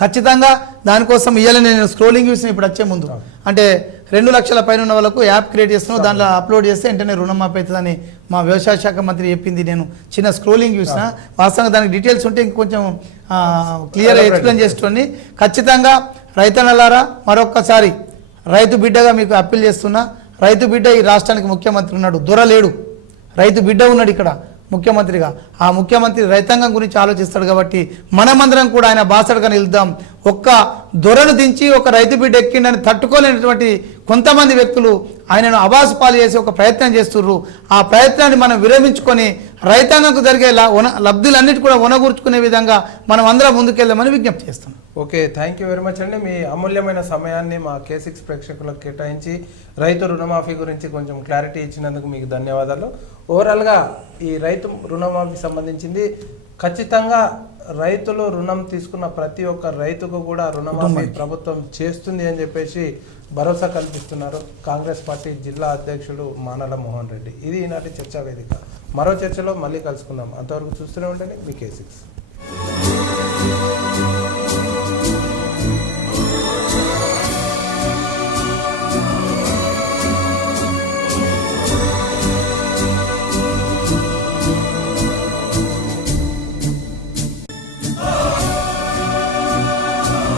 ఖచ్చితంగా దానికోసం ఇవాళ నేను స్క్రోలింగ్ చూసిన ఇప్పుడు వచ్చే ముందు అంటే 2 లక్షల పైన ఉన్న వాళ్ళకు యాప్ క్రియేట్ చేస్తున్నాం, దాంట్లో అప్లోడ్ చేస్తే వెంటనే రుణమాఫీ అవుతుందని మా వ్యవసాయ శాఖ మంత్రి చెప్పింది. నేను చిన్న స్క్రోలింగ్ చూసిన, వాస్తవంగా దానికి డీటెయిల్స్ ఉంటే ఇంకొంచెం క్లియర్గా ఎక్స్ప్లెయిన్ చేస్తుంది. ఖచ్చితంగా రైతన్నలారా మరొక్కసారి రైతు బిడ్డగా మీకు అప్పీల్ చేస్తున్నా. రైతు బిడ్డ ఈ రాష్ట్రానికి ముఖ్యమంత్రి ఉన్నాడు, దొరలేడు. రైతు బిడ్డ ఉన్నాడు ఇక్కడ ముఖ్యమంత్రిగా. ఆ ముఖ్యమంత్రి రైతాంగం గురించి ఆలోచిస్తాడు. కాబట్టి మనమందరం కూడా ఆయన బాసడగా నిలుద్దాం. ఒక్క దొరను దించి ఒక రైతు బిడ్డ ఎక్కిండని తట్టుకోలేనటువంటి కొంతమంది వ్యక్తులు ఆయనను అబాసు పాలు చేసి ఒక ప్రయత్నం చేస్తుర్రు. ఆ ప్రయత్నాన్ని మనం విరమించుకొని రైతాంగంకు జరిగే లబ్ధులన్నిటి కూడా ఒనగూర్చుకునే విధంగా మనం అందరం ముందుకెళ్దామని విజ్ఞప్తి చేస్తున్నాం. Okay, thank you very much అండి. మీ అమూల్యమైన సమయాన్ని మా K6 ప్రేక్షకులకు కేటాయించి రైతు రుణమాఫీ గురించి కొంచెం క్లారిటీ ఇచ్చినందుకు మీకు ధన్యవాదాలు. ఓవరాల్గా ఈ రైతు రుణమాఫీ సంబంధించింది ఖచ్చితంగా రైతులు రుణం తీసుకున్న ప్రతి ఒక్క రైతుకు కూడా రుణమాఫీ ప్రభుత్వం చేస్తుంది అని చెప్పేసి భరోసా కల్పిస్తున్నారు కాంగ్రెస్ పార్టీ జిల్లా అధ్యక్షుడు మానల మోహన్ రెడ్డి. ఇది ఈనాటి చర్చా వేదిక. మరో చర్చలో మళ్ళీ కలుసుకుందాం. అంతవరకు చూస్తూనే ఉండండి మీ K6.